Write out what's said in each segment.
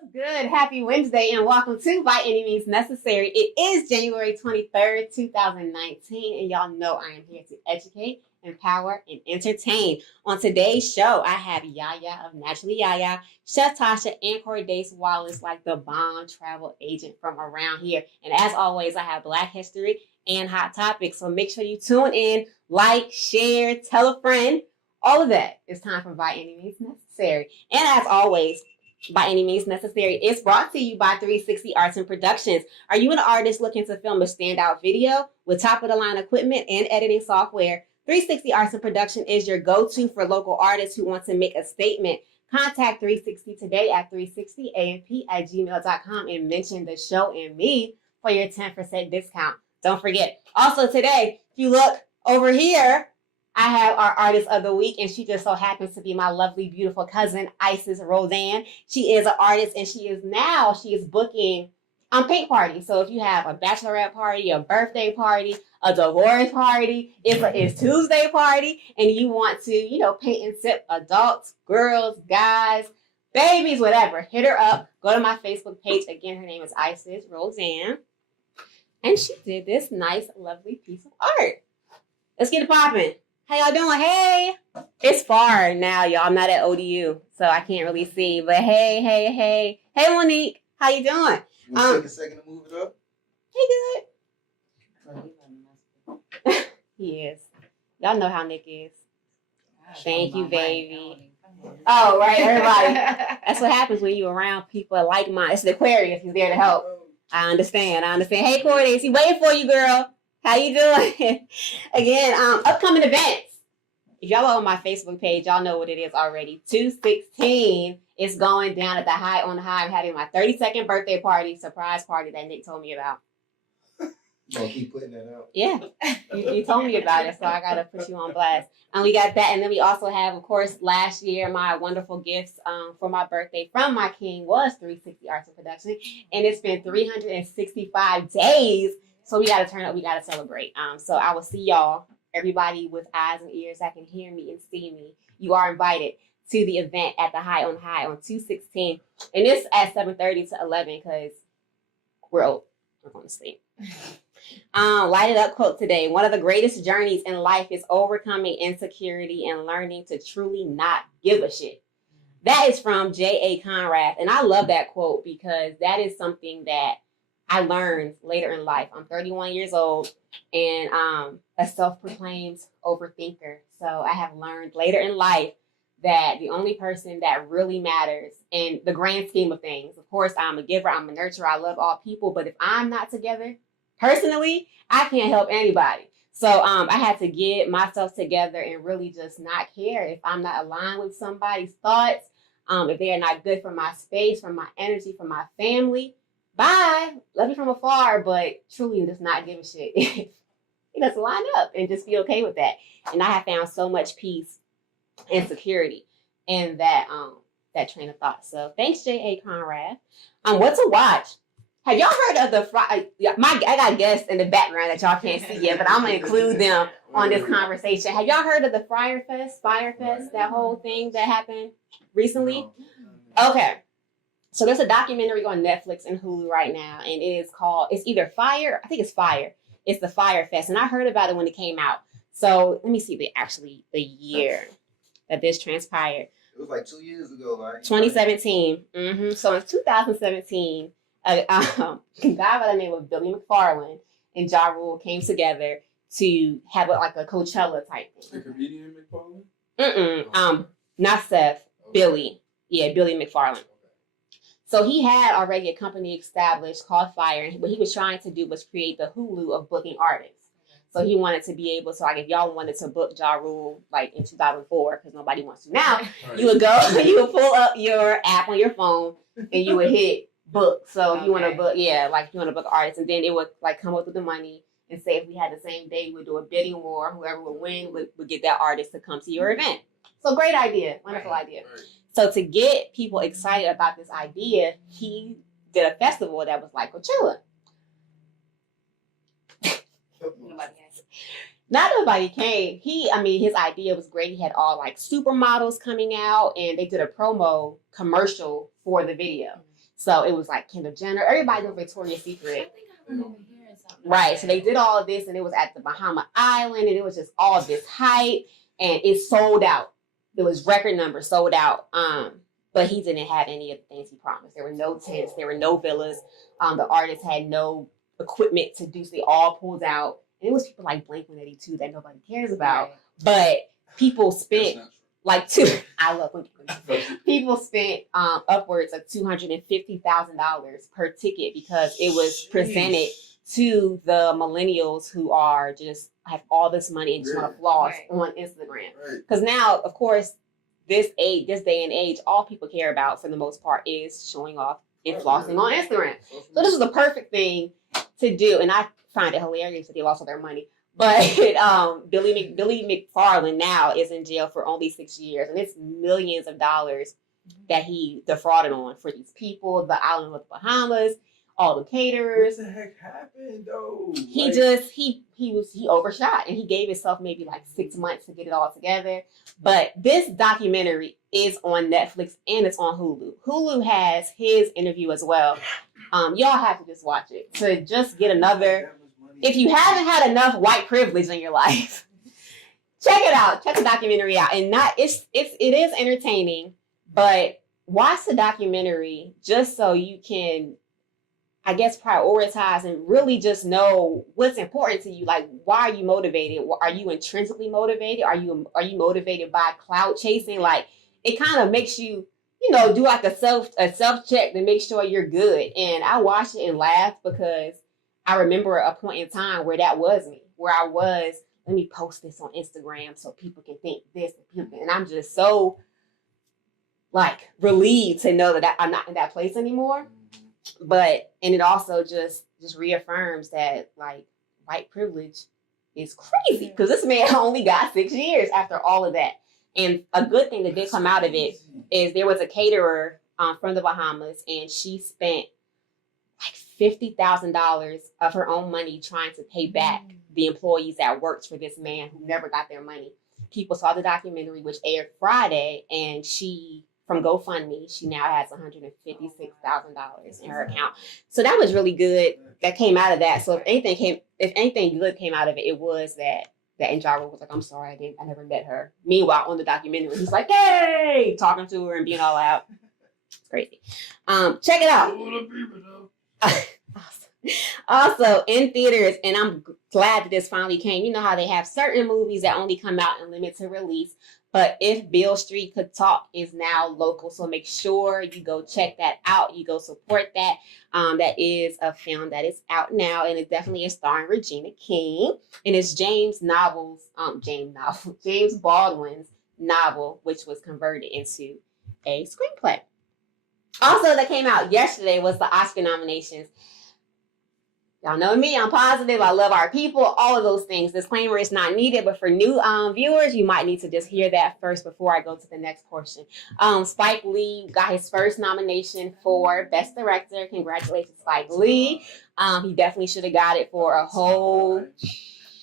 What's good? Happy Wednesday and welcome to By Any Means Necessary. It is January 23rd, 2019, and y'all know I am here to educate, empower, and entertain. On today's show, I have Yaya of Naturally Yaya, Chef Tasha, and Cordace Wallace, like the B.A.M.N travel agent from around here. And as always, I have Black History and Hot Topics, so make sure you tune in, like, share, tell a friend, all of that. It's time for By Any Means Necessary. And as always, By Any Means Necessary is brought to you by 360 Arts and Productions. Are you an artist looking to film a standout video with top-of-the-line equipment and editing software? 360 Arts and Production is your go-to for local artists who want to make a statement. Contact 360 today at 360amp@gmail.com and mention the show and me for your 10% discount. Don't forget. Also today, if you look over here, I have our artist of the week, and she just so happens to be my lovely, beautiful cousin, Isis Roseanne. She is an artist, and she is booking paint parties. So if you have a bachelorette party, a birthday party, a divorce party, it's Tuesday party, and you want to, paint and sip adults, girls, guys, babies, whatever, hit her up. Go to my Facebook page. Again, her name is Isis Roseanne, and she did this nice, lovely piece of art. Let's get it popping. How y'all doing? Hey, it's far now, y'all. I'm not at ODU, so I can't really see. But hey, Monique, how you doing? You want to take a second to move it up? He good. He is. Y'all know how Nick is. Thank you, baby. Oh, right, everybody. That's what happens when you're around people like mine. It's the Aquarius. He's there to help. I understand. Hey, Cordace, he waiting for you, girl. How you doing? Again, upcoming events. If y'all are on my Facebook page, y'all know what it is already. 2/16 is going down at the High on High. I'm having my 32nd birthday party, surprise party that Nick told me about. Gonna keep putting that out. Yeah, you told me about it, so I gotta put you on blast. And we got that, and then we also have, of course, last year my wonderful gifts for my birthday from my king was 360 Arts and Production, and it's been 365 days. So we got to turn up. We got to celebrate. So I will see y'all, everybody with eyes and ears that can hear me and see me. You are invited to the event at the High on 2/16. And it's at 7:30 to 11 because we're old. We're going to sleep. Light it up quote today. One of the greatest journeys in life is overcoming insecurity and learning to truly not give a shit. That is from J.A. Conrad. And I love that quote because that is something that I learned later in life. I'm 31 years old and a self-proclaimed overthinker. So I have learned later in life that the only person that really matters in the grand scheme of things, of course, I'm a giver, I'm a nurturer, I love all people, but if I'm not together, personally, I can't help anybody. So I had to get myself together and really just not care if I'm not aligned with somebody's thoughts, if they are not good for my space, for my energy, for my family. Bye. Love you from afar, but truly just not give a shit. It doesn't line up and just be okay with that. And I have found so much peace and security in that train of thought. So thanks, J.A. Conrad. What to watch? Have y'all heard of the I got guests in the background that y'all can't see yet, but I'm gonna include them on this conversation. Have y'all heard of the Fire Fest, that whole thing that happened recently? Okay. So there's a documentary on Netflix and Hulu right now, and it's either Fire, I think it's Fire. It's the Fire Fest, and I heard about it when it came out. So let me see the year that this transpired. It was like 2 years ago, right? 2017. So in 2017, a guy by the name of Billy McFarlane and Ja Rule came together to have like a Coachella type thing. The comedian McFarlane? Not Seth, okay. Billy. Yeah, Billy McFarlane. So he had already a company established called Fire, and what he was trying to do was create the Hulu of booking artists. So he wanted to be able to, like, if y'all wanted to book Ja Rule, like in 2004, because nobody wants to now, you would pull up your app on your phone, and you would hit book. So if you want to book, you want to book artists, and then it would like come up with the money and say if we had the same day, we would do a bidding war. Whoever would win would get that artist to come to your event. So great idea, wonderful idea. Right. So to get people excited about this idea, he did a festival that was like Coachella. Not nobody came. His idea was great. He had all like supermodels coming out, and they did a promo commercial for the video. So it was like Kendall Jenner, everybody doing Victoria's Secret. I think I remember hearing something. Right. So they did all of this and it was at the Bahama Island and it was just all this hype and it sold out. It was record numbers sold out. But he didn't have any of the things he promised. There were no tents, there were no villas. The artists had no equipment to do so they all pulled out. And it was people like Blink-182 that nobody cares about. Right. But people spent like I love Blink-182. People spent upwards of $250,000 per ticket because it was presented to the millennials who are just have all this money and just want to floss on Instagram. Because now, of course, this day and age, all people care about for the most part is showing off and flossing on Instagram. So this is the perfect thing to do, and I find it hilarious that they lost all their money. But Billy McFarlane now is in jail for only 6 years, and it's millions of dollars that he defrauded on for these people, the island of the Bahamas, all the caterers. What the heck happened though? He overshot, and he gave himself maybe like 6 months to get it all together. But this documentary is on Netflix and it's on Hulu. Hulu has his interview as well. Y'all have to just watch it to just get another. If you haven't had enough white privilege in your life, check it out. Check the documentary out. And it is entertaining, but watch the documentary just so you can, I guess, prioritize and really just know what's important to you. Like, why are you motivated? Are you intrinsically motivated? Are you motivated by clout chasing? Like, it kind of makes you, do like a self check to make sure you're good. And I watched it and laughed because I remember a point in time where that was me, where I was, let me post this on Instagram so people can think this, and I'm just so like relieved to know that I'm not in that place anymore. And it also just reaffirms that like white privilege is crazy because this man only got 6 years after all of that. And a good thing that did come out of it is there was a caterer from the Bahamas, and she spent like $50,000 of her own money trying to pay back the employees that worked for this man who never got their money. People saw the documentary, which aired Friday, and she, from GoFundMe, she now has $156,000 in her account. So that was really good. That came out of that. So if anything good came out of it, it was that Njaro was like, I'm sorry, I never met her. Meanwhile, on the documentary, he's like, hey, talking to her and being all out. It's crazy. Check it out. Also in theaters, and I'm glad that this finally came. You know how they have certain movies that only come out in limited release, but If Beale Street Could Talk is now local, so make sure you go check that out. You go support that. That is a film that is out now, and it definitely is starring Regina King, and it's James Baldwin's novel, which was converted into a screenplay. Also, that came out yesterday was the Oscar nominations. Y'all know me, I'm positive, I love our people, all of those things. Disclaimer is not needed, but for new viewers, you might need to just hear that first before I go to the next portion. Spike Lee got his first nomination for Best Director. Congratulations, Spike Lee. He definitely should have got it for a whole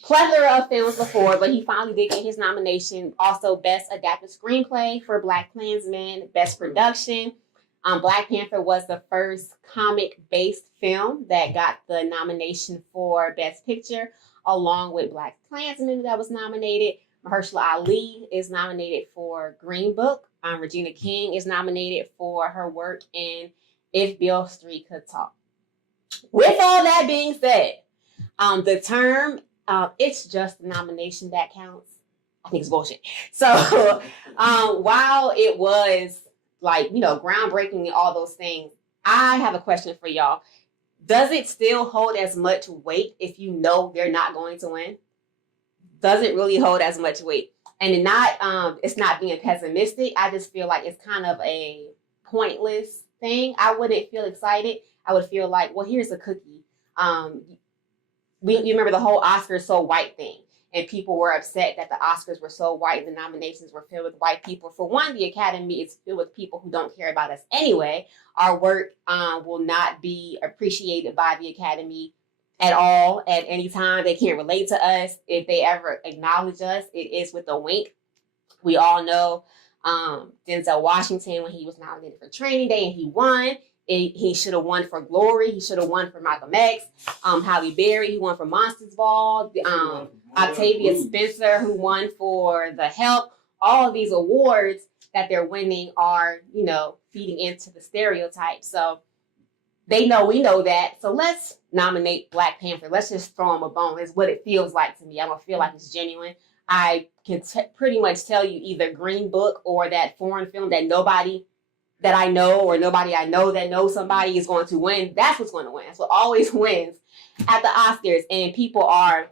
plethora of films before, but he finally did get his nomination. Also, Best Adapted Screenplay for BlacKkKlansman, Best Production. Black Panther was the first comic-based film that got the nomination for Best Picture, along with BlacKkKlansman that was nominated. Mahershala Ali is nominated for Green Book. Regina King is nominated for her work in If Beale Street Could Talk. With all that being said, the term, it's just the nomination that counts. I think it's bullshit. So while it was groundbreaking and all those things, I have a question for y'all. Does it still hold as much weight if you know they're not going to win? Does it really hold as much weight? And it's not being pessimistic. I just feel like it's kind of a pointless thing. I wouldn't feel excited. I would feel like, well, here's a cookie. You remember the whole Oscars so white thing. And people were upset that the Oscars were so white and the nominations were filled with white people. For one, the Academy is filled with people who don't care about us anyway. Our work will not be appreciated by the Academy at all at any time. They can't relate to us. If they ever acknowledge us, it is with a wink. We all know Denzel Washington, when he was nominated for Training Day and he won, He should have won for Glory. He should have won for Malcolm X. Halle Berry, he won for Monsters Ball. Octavia Spencer, who won for The Help. All of these awards that they're winning are, feeding into the stereotype. So they know we know that. So let's nominate Black Panther. Let's just throw him a bone. It's what it feels like to me. I don't feel like it's genuine. I can pretty much tell you either Green Book or that foreign film that nobody that I know or nobody I know that knows somebody is going to win. That's what's going to win. That's what always wins at the Oscars. And people are,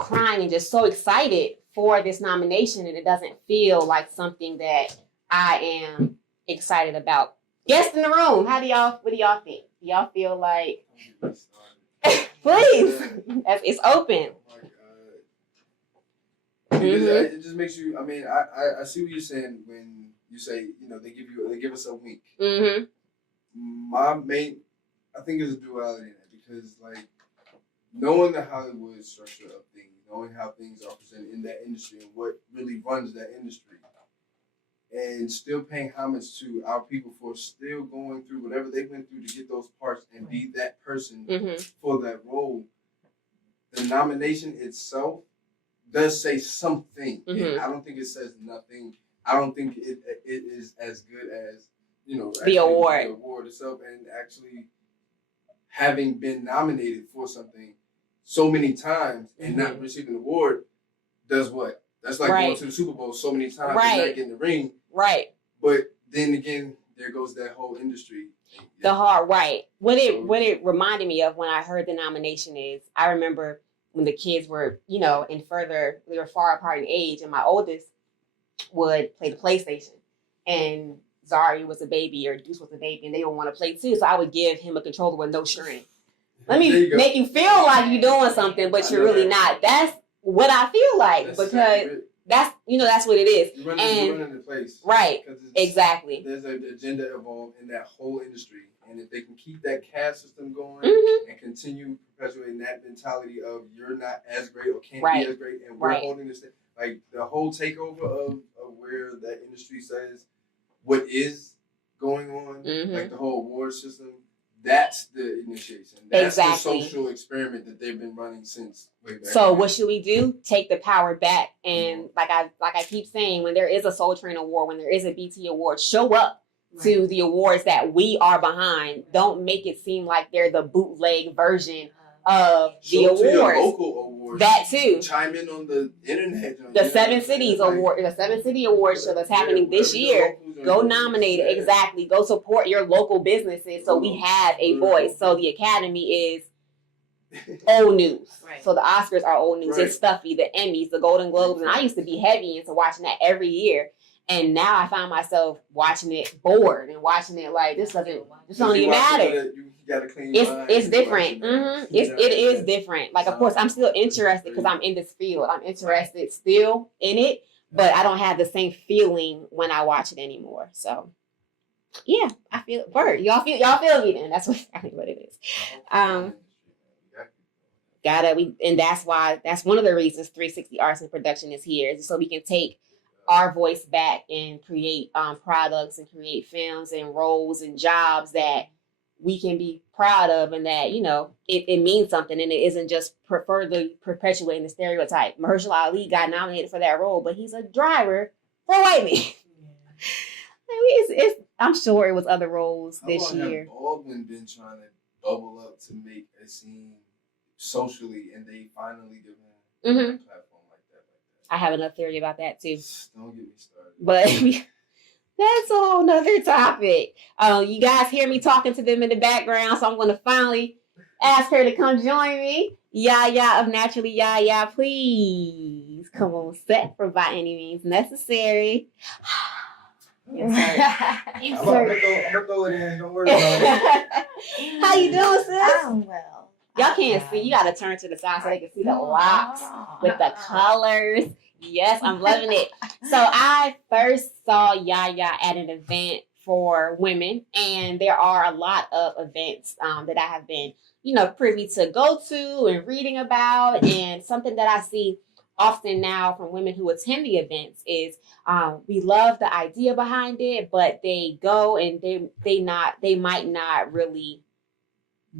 crying and just so excited for this nomination. And it doesn't feel like something that I am excited about. Guests in the room, what do y'all think? Do y'all feel like, please, it's open. It just makes you, I see what you're saying when you say, they give us a wink. Mm-hmm. I think there's a duality in that because, knowing the Hollywood structure of things, knowing how things are presented in that industry and what really runs that industry, and still paying homage to our people for still going through whatever they went through to get those parts and be that person for that role, the nomination itself does say something. And I don't think it says nothing. I don't think it is as good as, the award itself, and actually having been nominated for something so many times and not receiving an award does what? That's like going to the Super Bowl so many times and not getting the ring. Right. But then again, there goes that whole industry. The hard What it reminded me of when I heard the nomination is I remember when the kids were, they were far apart in age, and my oldest would play the PlayStation, and Zari was a baby or Deuce was a baby, and they don't want to play too. So I would give him a controller with no string. Let me make you feel like you're doing something, but you're really not. That's what I feel like because that's what it is. You're running the place. Right. Exactly. There's an agenda involved in that whole industry. And if they can keep that caste system going and continue perpetuating that mentality of you're not as great or can't be as great, and we're holding this thing, like the whole takeover of where that industry says what is going on, like the whole award system, that's the initiation. That's the social experiment that they've been running since way back. So what should we do? Take the power back. And like I keep saying, when there is a Soul Train Award, when there is a BT Award, show up to the awards that we are behind. Don't make it seem like they're the bootleg version of the awards. Local awards. That too. Chime in on the internet. The Seven Cities Award, the Seven City Award show that's happening this year. Go nominate it. Exactly. Go support your local businesses so we have a voice. So the Academy is old news. Right. So the Oscars are old news. Right. It's stuffy. The Emmys, the Golden Globes, and I used to be heavy into watching that every year. And now I find myself watching it bored and watching it like this don't even matter. It's different. It is different. Like, of course, I'm still interested because I'm in this field. I'm interested still in it, but I don't have the same feeling when I watch it anymore. So, yeah, I feel it. Word, y'all feel me then. That's exactly what it is. And that's one of the reasons 360 Arts and Production is here, is so we can take our voice back and create products and create films and roles and jobs that we can be proud of, and that, it means something, and it isn't just further perpetuating the stereotype. Mahershala Ali got nominated for that role, but he's a driver for white men. I'm sure it was other roles this year. How long have Baldwin been trying to bubble up to make a scene socially, and they finally give him a platform? I have another theory about that too. Don't get me started. But that's a whole nother topic. You guys hear me talking to them in the background, so I'm going to finally ask her to come join me. Yaya of Naturally Yaya, please come on set for by any means necessary. I'm gonna throw it in. Don't worry about it. How you doing, sis? I'm well. Y'all can't see. You gotta turn to the side so they can see the locks with the colors. Yes, I'm loving it. So I first saw Yaya at an event for women, and there are a lot of events that I have been, privy to go to and reading about, and something that I see often now from women who attend the events is we love the idea behind it, but they go and they might not really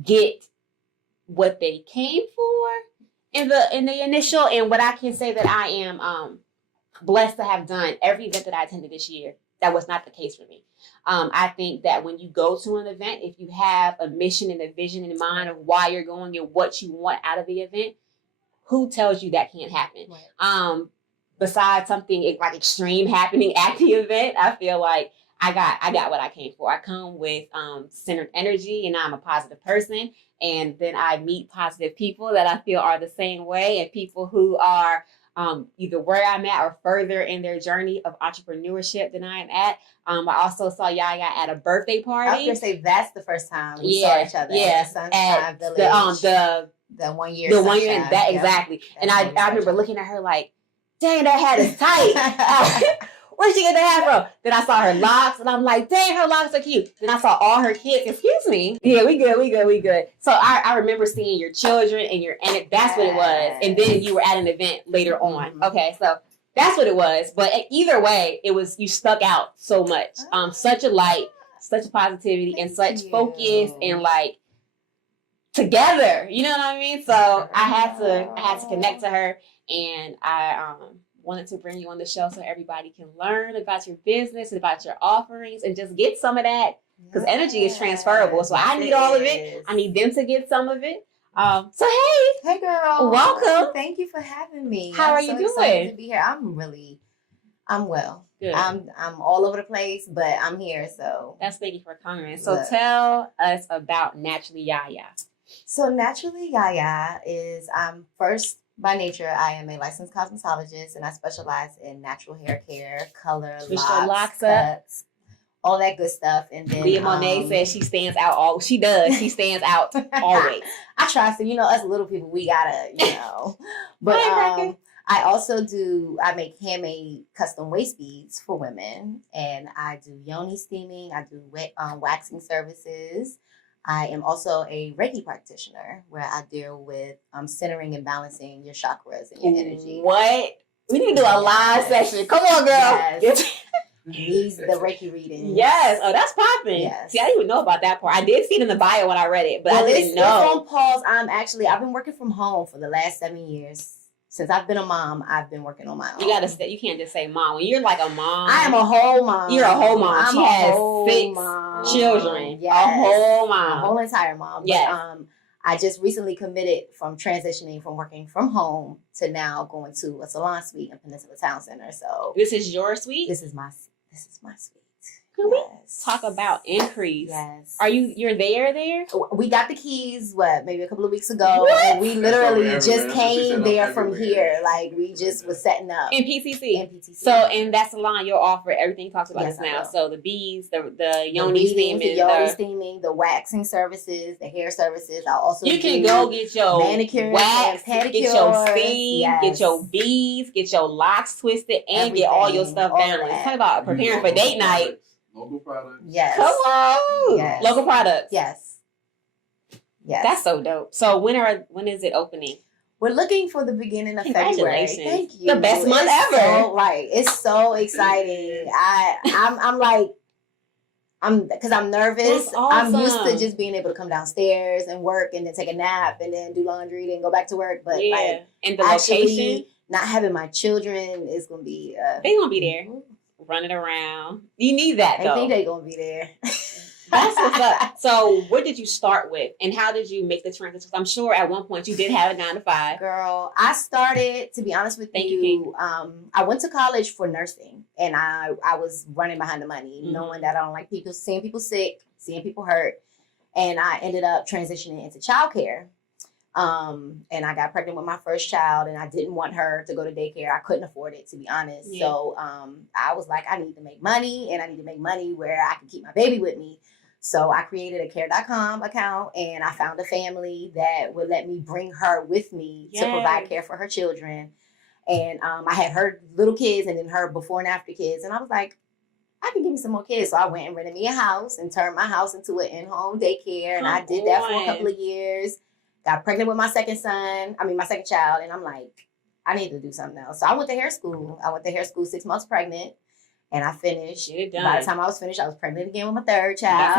get what they came for in the initial. And what I can say that I am blessed to have done every event that I attended this year, that was not the case for me. I think that when you go to an event, if you have a mission and a vision in mind of why you're going and what you want out of the event, who tells you that can't happen? Right. Besides something like extreme happening at the event, I feel like I got what I came for. I come with centered energy, and I'm a positive person. And then I meet positive people that I feel are the same way, and people who are either where I'm at or further in their journey of entrepreneurship than I am at. I also saw Yaya at a birthday party. I was gonna say that's the first time we saw each other. Yeah, at Village. The 1 year. The 1 year. That exactly. And I remember looking at her like, dang, that hat is tight. Where'd she get the hat from? Then I saw her locks, and I'm like, dang, her locks are cute. Then I saw all her kids. Excuse me. Yeah, we good. So I remember seeing your children and that's what it was. And then you were at an event later on. Mm-hmm. Okay, so that's what it was. But either way, it was, you stuck out so much. Such a light, such a positivity, and such focus, and like together. You know what I mean? So I had to connect to her, and I wanted to bring you on the show so everybody can learn about your business and about your offerings and just get some of that, because energy is transferable. So I need all of it. I need them to get some of it. So hey girl, welcome. Thank you for having me. How are you doing? Excited to be here. I'm well. Good. I'm all over the place, but I'm here. So thank you for coming. So tell us about Naturally Yaya. So Naturally Yaya is first. By nature, I am a licensed cosmetologist, and I specialize in natural hair care, color, locks, cuts, all that good stuff. And then B.A.M.N says she stands out. She does. She stands out always. I try to. Us little people, we gotta, But I also I make handmade custom waist beads for women, and I do yoni steaming. I do waxing services. I am also a Reiki practitioner, where I deal with centering and balancing your chakras and your energy. What? We need to do a live session. Come on, girl. Yes. These the Reiki readings. Yes. Oh, that's popping. Yes. See, I didn't even know about that part. I did see it in the bio when I read it, but I didn't know. It's on pause. I've been working from home for the last 7 years. Since I've been a mom, I've been working on my own. You can't just say mom. When you're like a mom. I am a whole mom. You're a whole mom. She has 6 children. Yes. A whole mom. A whole entire mom. Yes. But, I just recently committed from transitioning from working from home to now going to a salon suite in Peninsula Town Center. So this is your suite? This is my suite. Can we talk about increase? Yes. You're there? We got the keys, maybe a couple of weeks ago. What? And we literally just came there from here. Like, we just was setting up. In PTC. So, in that salon, you'll offer everything you talked about this now. So, the beads, the yoni steaming. The waxing services, the hair services. I'll also You can go get your manicure, wax, pedicure, get your steam, get your beads, get your locks twisted, and get all your stuff balanced. Talk about preparing for date night. Local products. Yes. Come on. Yes. Local products. Yes. That's so dope. So when is it opening? We're looking for the beginning of February. Thank you. The best month ever. So, it's so exciting. Because I'm nervous. Awesome. I'm used to just being able to come downstairs and work and then take a nap and then do laundry, then go back to work. But and the location, not having my children is going to be. They gonna be there. Running around. You need that, though. I think they're going to be there. That's what's up. So, what did you start with? And how did you make the transition? I'm sure at one point you did have a 9-to-5. Girl, I started, to be honest with you, I went to college for nursing. And I was running behind the money, knowing that I don't like seeing people sick, seeing people hurt. And I ended up transitioning into childcare. And I got pregnant with my first child, and I didn't want her to go to daycare. I couldn't afford it, to be honest. Yeah. So I was like, I need to make money, and I need to make money where I can keep my baby with me. So I created a care.com account, and I found a family that would let me bring her with me to provide care for her children. And I had her little kids and then her before and after kids. And I was like, I can give me some more kids. So I went and rented me a house and turned my house into an in-home daycare. And I did that for a couple of years. Got pregnant with my second child. And I'm like, I need to do something else. So I went to hair school. 6 months pregnant. And I finished. Get it done. By the time I was finished, I was pregnant again with my third child.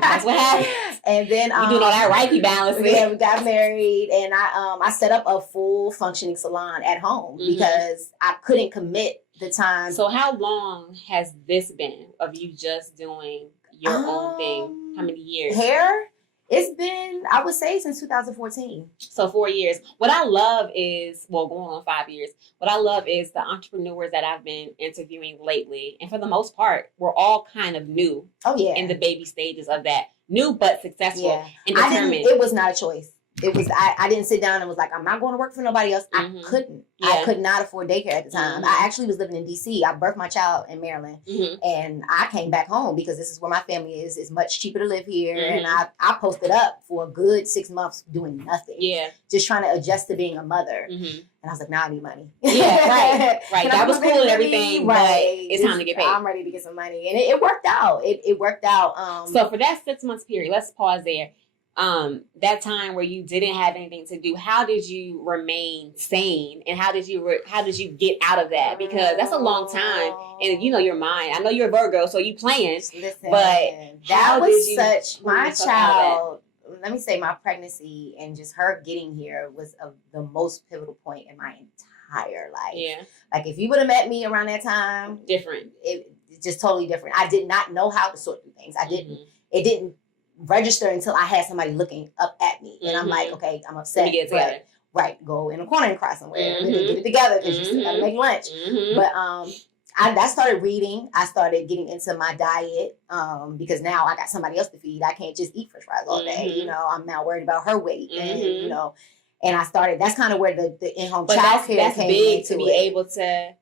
That's what happened. And then you doing all that Reiki balancing. Yeah, we got married, and I set up a full functioning salon at home because I couldn't commit the time. So how long has this been of you just doing your own thing? How many years? Hair? It's been, I would say, since 2014. So 4 years. What I love is, well, going on 5 years. What I love is the entrepreneurs that I've been interviewing lately. And for the most part, we're all kind of new. Oh, yeah. In the baby stages of that. New but successful. Yeah. And determined. It was not a choice. It was, I didn't sit down and was like, I'm not going to work for nobody else. I couldn't. Yeah. I could not afford daycare at the time. I actually was living in D.C. I birthed my child in Maryland. And I came back home because this is where my family is. It's much cheaper to live here. And I posted up for a good 6 months doing nothing. Yeah. Just trying to adjust to being a mother. And I was like, now I need money. Yeah, right. That was cool and everything, right. But it's time to get paid. I'm ready to get some money. And it worked out. It worked out. So for that 6 months period, let's pause there. That time where you didn't have anything to do, how did you remain sane, and how did you get out of that? Because that's a long time, and you know your mind. I know you're a Virgo, so you playing. Listen, but that was such my child. Let me say, my pregnancy and just her getting here was the most pivotal point in my entire life. Yeah, like if you would have met me around that time, different. It's just totally different. I did not know how to sort through things. I didn't. It didn't register until I had somebody looking up at me, and I'm like, okay, I'm upset. Let me get it together. Right, go in a corner and cry somewhere. Get it together because you still gotta make lunch. But I started reading. I started getting into my diet because now I got somebody else to feed. I can't just eat French fries all day. You know, I'm now worried about her weight, and you know, and I started. That's kind of where the in-home childcare came into it. That's big to be able to,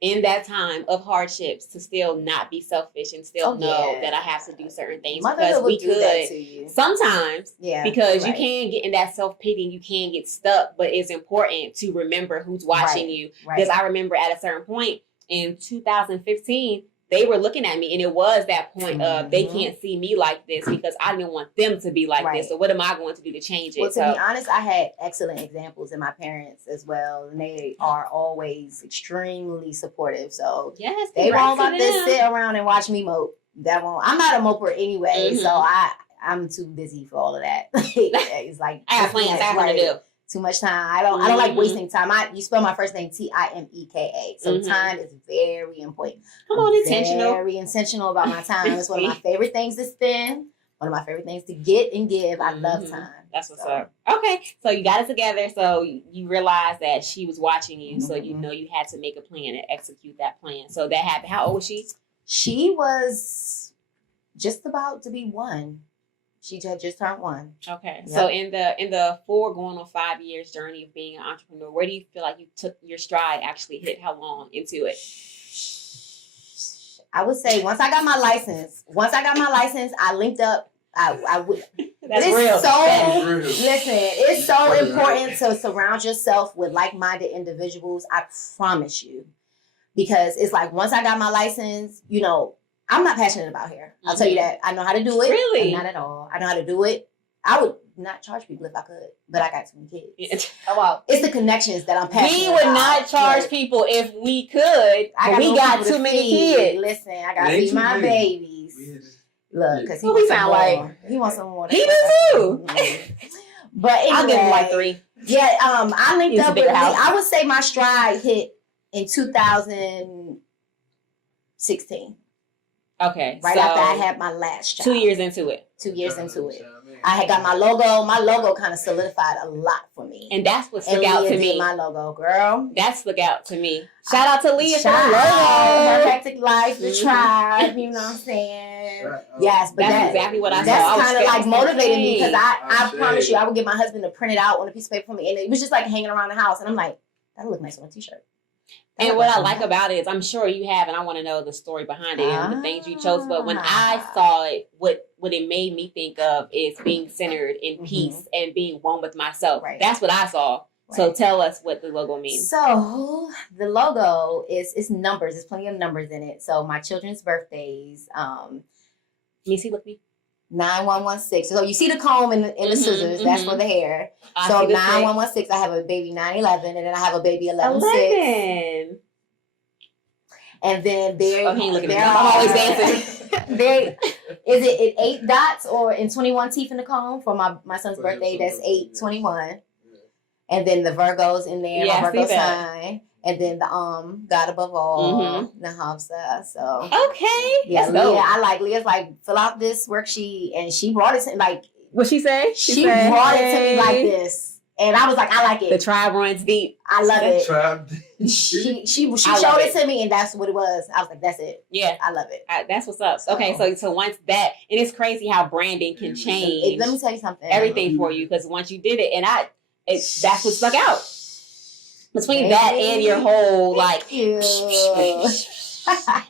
in that time of hardships, to still not be selfish and still know that I have to do certain things because we could sometimes, because you can get in that self-pity, you can get stuck, but it's important to remember who's watching you. Because I remember at a certain point in 2015, they were looking at me, and it was that point of they can't see me like this because I didn't want them to be like this. So what am I going to do to change it? Well, to be honest, I had excellent examples in my parents as well, and they are always extremely supportive. So they won't about to sit around and watch me mope. That won't. I'm not a moper anyway, so I'm too busy for all of that. It's like I have plans. I have to do. Too much time. I don't like wasting time. You spell my first name Timeka. So time is very important. Come on, intentional. Very intentional about my time. It's one of my favorite things to spend. One of my favorite things to get and give. I love time. That's what's up. Okay, so you got it together. So you realized that she was watching you. So you know you had to make a plan and execute that plan. So that happened. How old was she? She was just about to be 1. She had just turned 1. Okay. Yep. So in the 4 going on 5 years journey of being an entrepreneur, where do you feel like you took your stride actually hit? How long into it? I would say once I got my license, I linked up. I would. That's real. Listen, it's so important to surround yourself with like-minded individuals. I promise you, because it's like once I got my license, you know. I'm not passionate about hair. I'll tell you that. I know how to do it. Really? Not at all. I know how to do it. I would not charge people if I could, but I got too many kids. Oh, wow. It's the connections that I'm passionate about. We would not charge people if we could, but we got too many kids. Listen, I got to feed my babies. Look, because he wants some more. He does too. But anyway, I'll give him like 3. Yeah, I linked up with Leah. I would say my stride hit in 2016. Okay. Right after I had my last child. 2 years into it. 2 years into it. I had got my logo. My logo kind of solidified a lot for me. And that's what stuck out to me. My logo, girl. That stuck out to me. Shout out to Leah for the logo. Her hectic life, the tribe, you know what I'm saying? Yes, but that's exactly what I saw. That's kind of like motivated me because I promise you, I would get my husband to print it out on a piece of paper for me. And it was just like hanging around the house. And I'm like, that'll look nice on a t-shirt. And what I like about it is, I'm sure you have, and I want to know the story behind it and the things you chose. But when I saw it, what it made me think of is being centered in peace and being one with myself. Right. That's what I saw. Right. So tell us what the logo means. So the logo is numbers. There's plenty of numbers in it. So my children's birthdays. Let me see. Look me. 9116. So you see the comb and the scissors. That's for the hair. So 9116. I have a baby 911, and then I have a baby 116. And then there. Okay, look at me. I'm always dancing. Is it 8 dots or in 21 teeth in the comb for my son's birthday? That's 821. And then the Virgo's in there. Yeah, my Virgo see that. sign. And then the God above all, the Hamsa. So okay, yeah, Leah, I like Leah's like fill out this worksheet, and she brought it to me like what she say? She brought it to me like this, and I was like, I like it. The tribe runs deep. I love it. Tribe. She showed it to me, and that's what it was. I was like, that's it. Yeah, I love it. That's what's up. Okay, so once that, and it's crazy how branding can change. Let me tell you something. Everything for you, because once you did it, and that's what stuck out. Between that and your whole like, and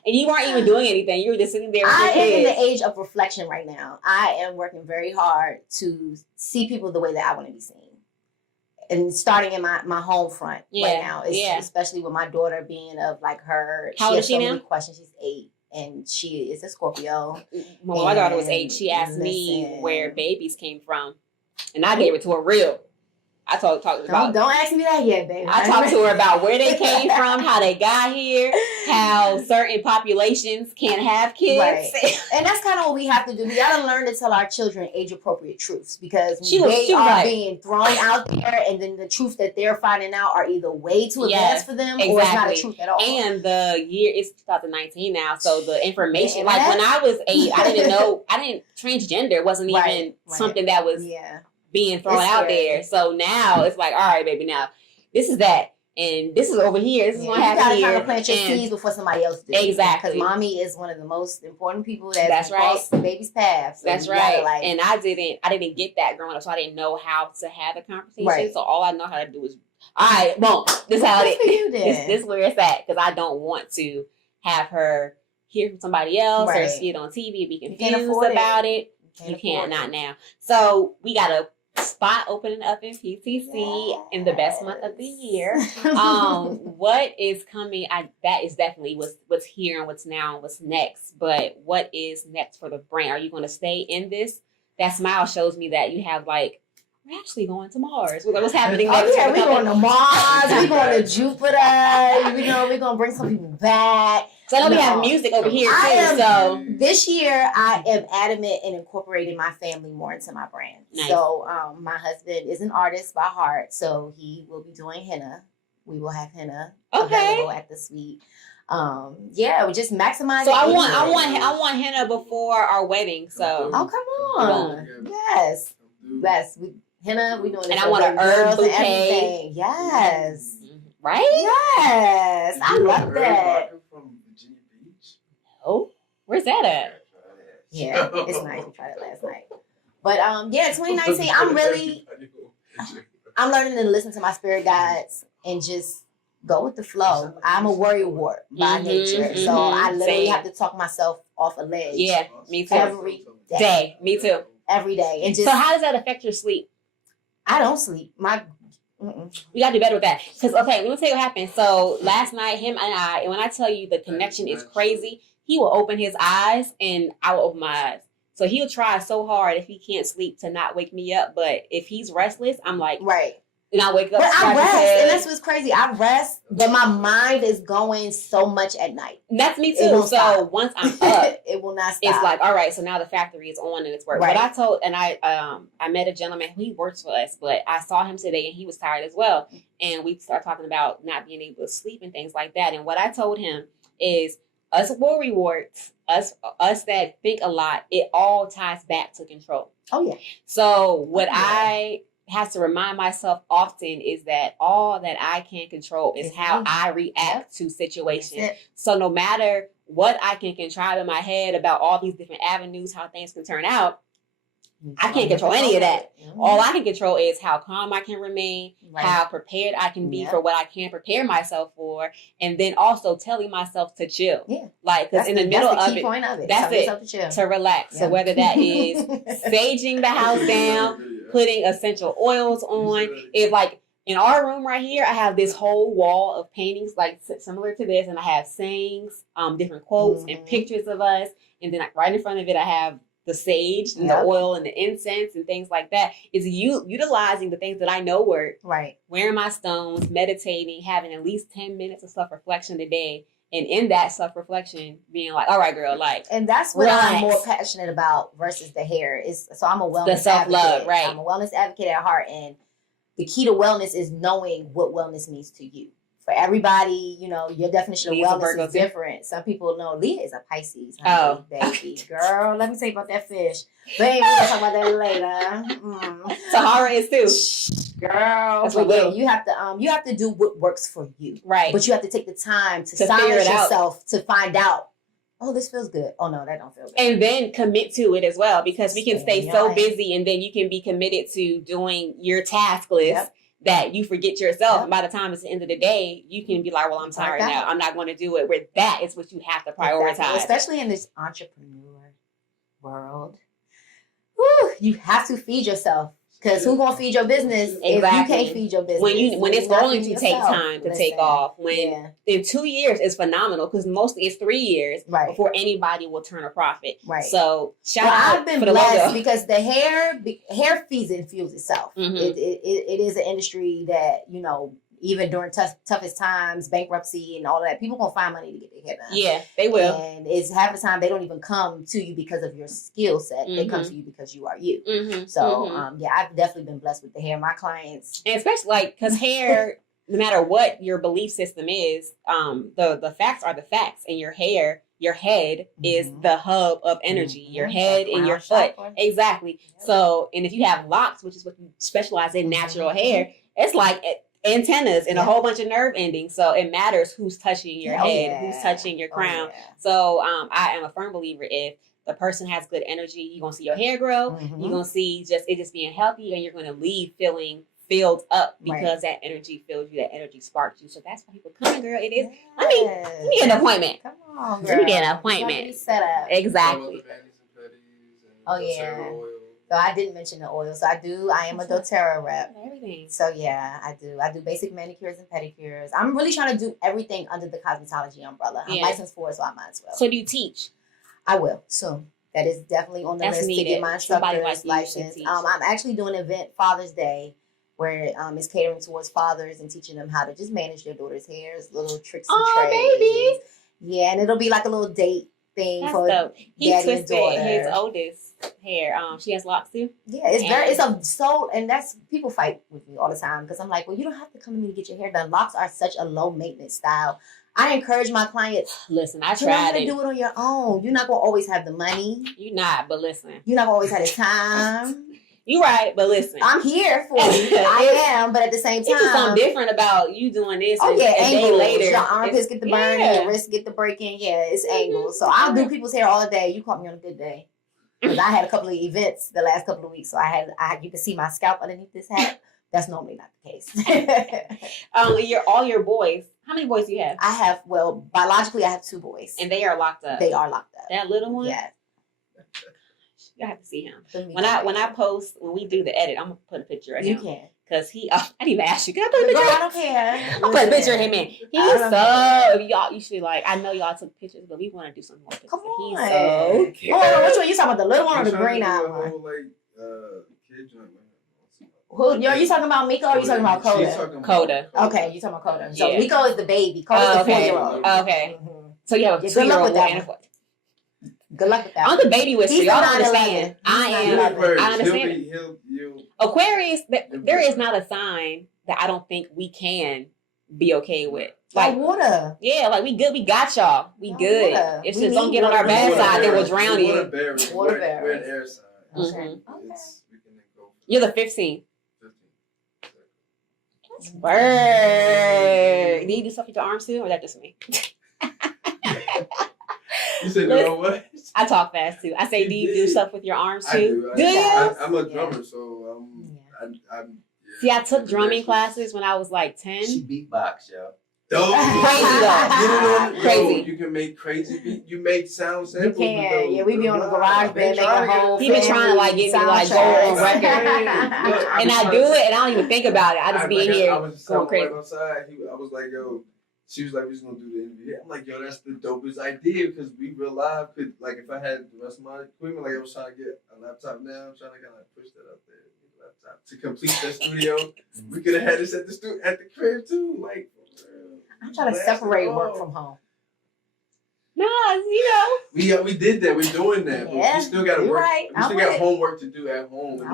you weren't even doing anything. You were just sitting there with your I am kids. in the age of reflection right now. I am working very hard to see people the way that I want to be seen. And starting in my home front right now, especially with my daughter being of like her. How old is she now? Many questions. She's 8, and she is a Scorpio. When my daughter was 8, she asked me where babies came from, and I gave it to her real. I talked about. Don't ask me that yet, baby. I talked to her about where they came from, how they got here, how certain populations can't have kids. Right. And that's kind of what we have to do. We got to learn to tell our children age-appropriate truths, because she was being thrown out there, and then the truth that they're finding out are either way too advanced for them, or it's not a truth at all. And the year is 2019 now, so the information, like when I was 8, I didn't know, transgender wasn't even something that was being thrown out there. So now it's like, all right, baby, now this is that, and this is over here. This is what happened here. You gotta kind of plant your seeds before somebody else does. Exactly, because mommy is one of the most important people that's across the baby's path. So that's right. And I didn't get that growing up, so I didn't know how to have a conversation. Right. So all I know how to do is, all right, boom. This is how it is. This is where it's at, because I don't want to have her hear from somebody else or see it on TV and be confused about it. You can't, not now. So we got a spot opening up in PTC in the best month of the year. What is coming? That is definitely what's here and what's now and what's next. But what is next for the brand? Are you going to stay in this? That smile shows me that you have like, we're actually going to Mars. What's happening next? We're going to Mars. We're going to Jupiter. We're going to bring some people back. So I know we have music over here too. So this year I am adamant in incorporating my family more into my brand. Nice. So my husband is an artist by heart, so he will be doing henna. We will have henna available at the suite. We just maximize. So I want henna before our wedding. So come on, yes. Henna, we doing this. And I want an herb bouquet. Yes. Right? Yes. I love that. Oh, where's that at? Yeah, it's nice. We tried it last night. But 2019, I'm learning to listen to my spirit guides and just go with the flow. I'm a worrywart by nature, so I literally have to talk myself off a ledge. Yeah, me too. Every day. Me too. Every day. And just, so how does that affect your sleep? I don't sleep. We gotta do better with that. Because let me tell you what happened. So last night, him and when I tell you the connection is crazy, he will open his eyes and I will open my eyes. So he'll try so hard if he can't sleep to not wake me up. But if he's restless, I'm like, and I wake up. But I rest, and that's what's crazy. I rest, but my mind is going so much at night. And that's me too. So once I'm up, it will not stop. It's like, all right, so now the factory is on and it's working. But I met a gentleman who works for us, but I saw him today and he was tired as well. And we started talking about not being able to sleep and things like that. And what I told him is, us worrywarts, us that think a lot, it all ties back to control. Oh yeah. So what I have to remind myself often is that all that I can control is how I react to situations. So no matter what I can contrive in my head about all these different avenues, how things can turn out, I can't control any of that. All I can control is how calm I can remain, how prepared I can be for what I can prepare myself for, and then also telling myself to chill. Yeah. Like, because in the middle of it, that's it, to relax. Yeah. So whether that is saging the house down, putting essential oils on, if like in our room right here, I have this whole wall of paintings like similar to this, and I have sayings, different quotes and pictures of us, and then like, right in front of it, I have the sage and the oil and the incense and things like that, is utilizing the things that I know work. Right. Wearing my stones, meditating, having at least 10 minutes of self-reflection a day. And in that self-reflection, being like, all right, girl, like. And that's what relax. I'm more passionate about versus the hair. So I'm a wellness the self-love, advocate. right. I'm a wellness advocate at heart. And the key to wellness is knowing what wellness means to you. For everybody, you know, your definition of wellness is different. Some people know Leah is a Pisces, honey, baby. Girl, let me tell you about that fish. But we're going to talk about that later. Tahara is too. Girl. But yeah, you have to do what works for you. Right. But you have to take the time to silence yourself to find out, oh, this feels good. Oh, no, that don't feel good. And then commit to it as well, because we can stay so busy and then you can be committed to doing your task list that you forget yourself. And by the time it's the end of the day, you can be like, well, I'm tired now. I'm not going to do it. Where that is what you have to prioritize. Exactly. Especially in this entrepreneur world. Whew, you have to feed yourself. Because who's going to feed your business if you can't feed your business? When it's going to take time to take off. When in 2 years is phenomenal, because mostly it's 3 years before anybody will turn a profit. Right. So shout out I've been for the blessed logo. because the hair feeds and fuels itself. Mm-hmm. It is an industry that, you know, even during toughest times, bankruptcy and all of that, people gonna find money to get their hair done. Yeah, they will. And it's half the time they don't even come to you because of your skill set. They come to you because you are you. So I've definitely been blessed with the hair. My clients, and especially like because hair, no matter what your belief system is, the facts are the facts, and your hair. Your head is the hub of energy. Your head and your foot. Exactly. Yep. So, and if you have locks, which is what you specialize in, natural hair, it's like antennas and a whole bunch of nerve endings. So it matters who's touching your head, who's touching your crown. So I am a firm believer, if the person has good energy, you're going to see your hair grow. You're going to see it being healthy, and you're going to leave feeling filled up because that energy fills you, that energy sparks you. So that's why people come, girl. It is. Let me get an appointment. Come on, girl. Let me get an appointment. Set up. Exactly. Oh yeah. So I didn't mention the oil. So I am a doTERRA rep. Everything. So yeah, I do basic manicures and pedicures. I'm really trying to do everything under the cosmetology umbrella. I'm licensed for it, so I might as well. So do you teach? I will soon. That is definitely on the list to get my instructor's license. I'm actually doing an event Father's Day where it's catering towards fathers and teaching them how to just manage their daughter's hair, little tricks and trades. Baby. Yeah, and it'll be like a little date thing for dope. He daddy twisted and daughter. His oldest hair. She has locks too. Yeah, and that's people fight with me all the time because I'm like, well, you don't have to come to me to get your hair done. Locks are such a low maintenance style. I encourage my clients. Listen, I tried it. You're not gonna do it on your own. You're not gonna always have the money. You're not, but listen. You're not gonna always have the time. You're right, but listen. I'm here for you. I am, but at the same time, it's just something different about you doing this. Oh yeah, angles. Later, your armpits get the burn, and your wrists get the breaking. Yeah, it's angles. So I'll do people's hair all day. You caught me on a good day because I had a couple of events the last couple of weeks, so you can see my scalp underneath this hat. That's normally not the case. All your boys. How many boys do you have? I have, biologically, I have 2 boys, and they are locked up. They are locked up. That little one. Yeah. You have to see him. When we do the edit, I'm gonna put a picture of him. You can. Because I didn't even ask you. Can I put a picture? I don't care. I'll put a picture of him in. He's so y'all. You should I know y'all took pictures, but we want to do some more pictures. Come on. He's so cute. Oh, which one you talking about? The little one or the green eye one? Kid joint. Who? You talking about Miko or you talking about Coda? Coda. Okay, you talking about Coda. So Miko is the baby. Coda's the 4-year-old. Okay. So you have a 2-year-old and a 4. Good luck with that. I'm the baby whisperer. Y'all don't understand. I understand. Aquarius, there is not a sign that I don't think we can be okay with. Like water. Yeah, like we good. We got y'all. We good. Water. It's just don't get on our bad side. Then we'll drown you. Water bear. We're an air sign. Okay. You're the 15th. Word. Do you do stuff with your arms too, or is that just me? You said no what? I talk fast too. I say, do you do stuff with your arms too? Do you? I'm a drummer, so I'm See, I took drumming classes when I was like 10. She beatbox, yo. Crazy though. Crazy. You can make crazy beat. You make sound samples. You can. Yeah, we be on the garage band making a whole. He been trying to get me go on record, and I do it, and I don't even think about it. I just be in here going crazy. Outside, I was like, yo, she was like, we're just gonna do the interview. I'm like, yo, that's the dopest idea because we real live could, like, if I had the rest of my equipment, like I was trying to get a laptop now, I'm trying to kind of push that up there, laptop to complete that studio. We could have had this at the crib too, like. I'm trying to separate work from home. No, you know. We did that. We're doing that, but we still got to work. Right. We still got homework to do at home. We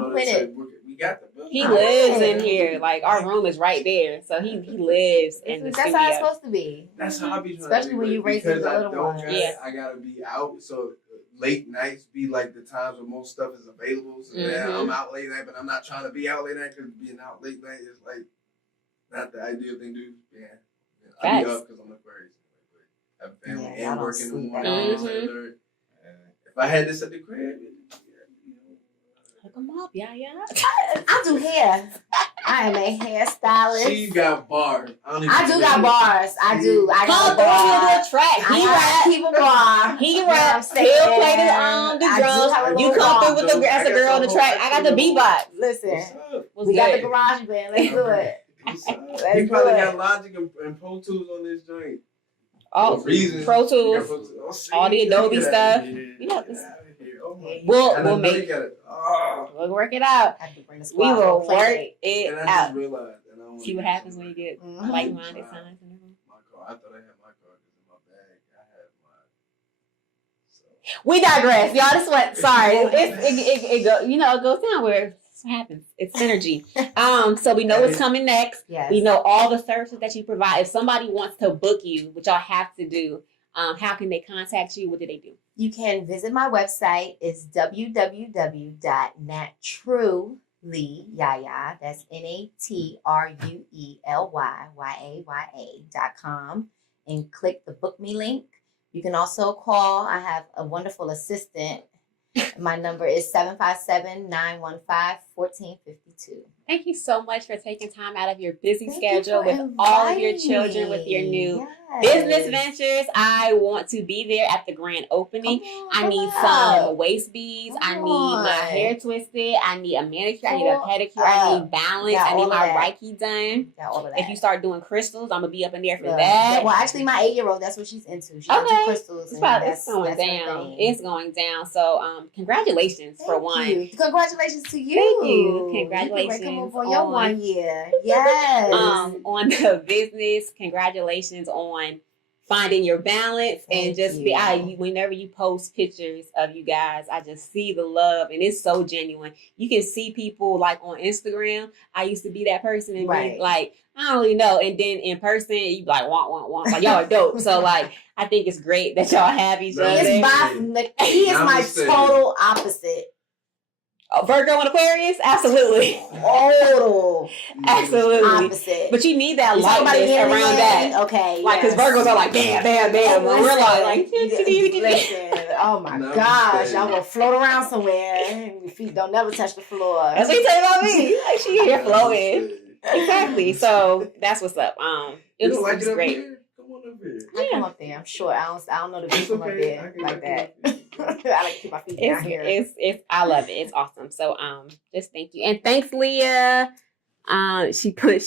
got the. He lives in here. Like our room is right there, so he lives in the studio. That's how it's supposed to be. That's how I be trying especially to when you raise the little ones. I gotta be out. So late nights be like the times when most stuff is available. So yeah, I'm out late night, but I'm not trying to be out late night because being out late night is like not the ideal thing to do. Yeah, I be up because I'm Aquarius. Have a family and work in the morning. If I had this at the crib, hook them up, yeah. I do hair. I am a hairstylist. She got bars. I do got bars. I do. I got bars. Track. He rap. Keep a bar. He rap. He'll play the drums. You come through with the as a girl on the track. I got the beatbox. Listen, we got the garage band. Let's do it. You probably got Logic and Pro Tools on this joint. Oh, Pro Tools, all the Adobe stuff. We'll make it. We'll work it out. We will work it out. I just realized. See what happens when you get like-minded signs. My car. I thought I had my car because in my bag I had my. We digress, y'all. This what? Sorry, it goes down where. Happens. It's synergy. So we know what's coming next. Yes. We know all the services that you provide. If somebody wants to book you, which y'all have to do, how can they contact you? What do they do? You can visit my website. It's www.natruely, that's NATRUELYYAYA.com, and click the book me link. You can also call. I have a wonderful assistant. My number is 757-915-1452. Thank you so much for taking time out of your busy schedule with all of your children with your new business ventures. I want to be there at the grand opening. I need some waist beads. I need my hair twisted. I need a manicure. I need a pedicure. I need balance. I need my Reiki done. If you start doing crystals, I'm going to be up in there for that. Well, actually, my 8-year-old, that's what she's into. She's into crystals. It's going down. It's going down. So, congratulations for one. Congratulations to you. Thank you. Congratulations. For your 1 year. Yes. On the business, congratulations on finding your balance. And just whenever you post pictures of you guys, I just see the love and it's so genuine. You can see people like on Instagram. I used to be that person and be like, I don't really know. And then in person, you be like, want. Like, y'all are dope. So, like, I think it's great that y'all have each other. He is my total opposite. Virgo and Aquarius? Absolutely. Total. Absolutely. Opposite. But you need that lightness around that. Okay. Like, because Virgos are like, bam. We're like, listen. Oh my gosh. Y'all will float around somewhere and your feet don't never touch the floor. That's what you say about me. Like, she here floating. Exactly. So, that's what's up. It was great. I come up there. I'm sure. I don't know the view from up there like that. I like to keep my feet down here. I love it. It's awesome. So just thank you. And thanks, Leah. She put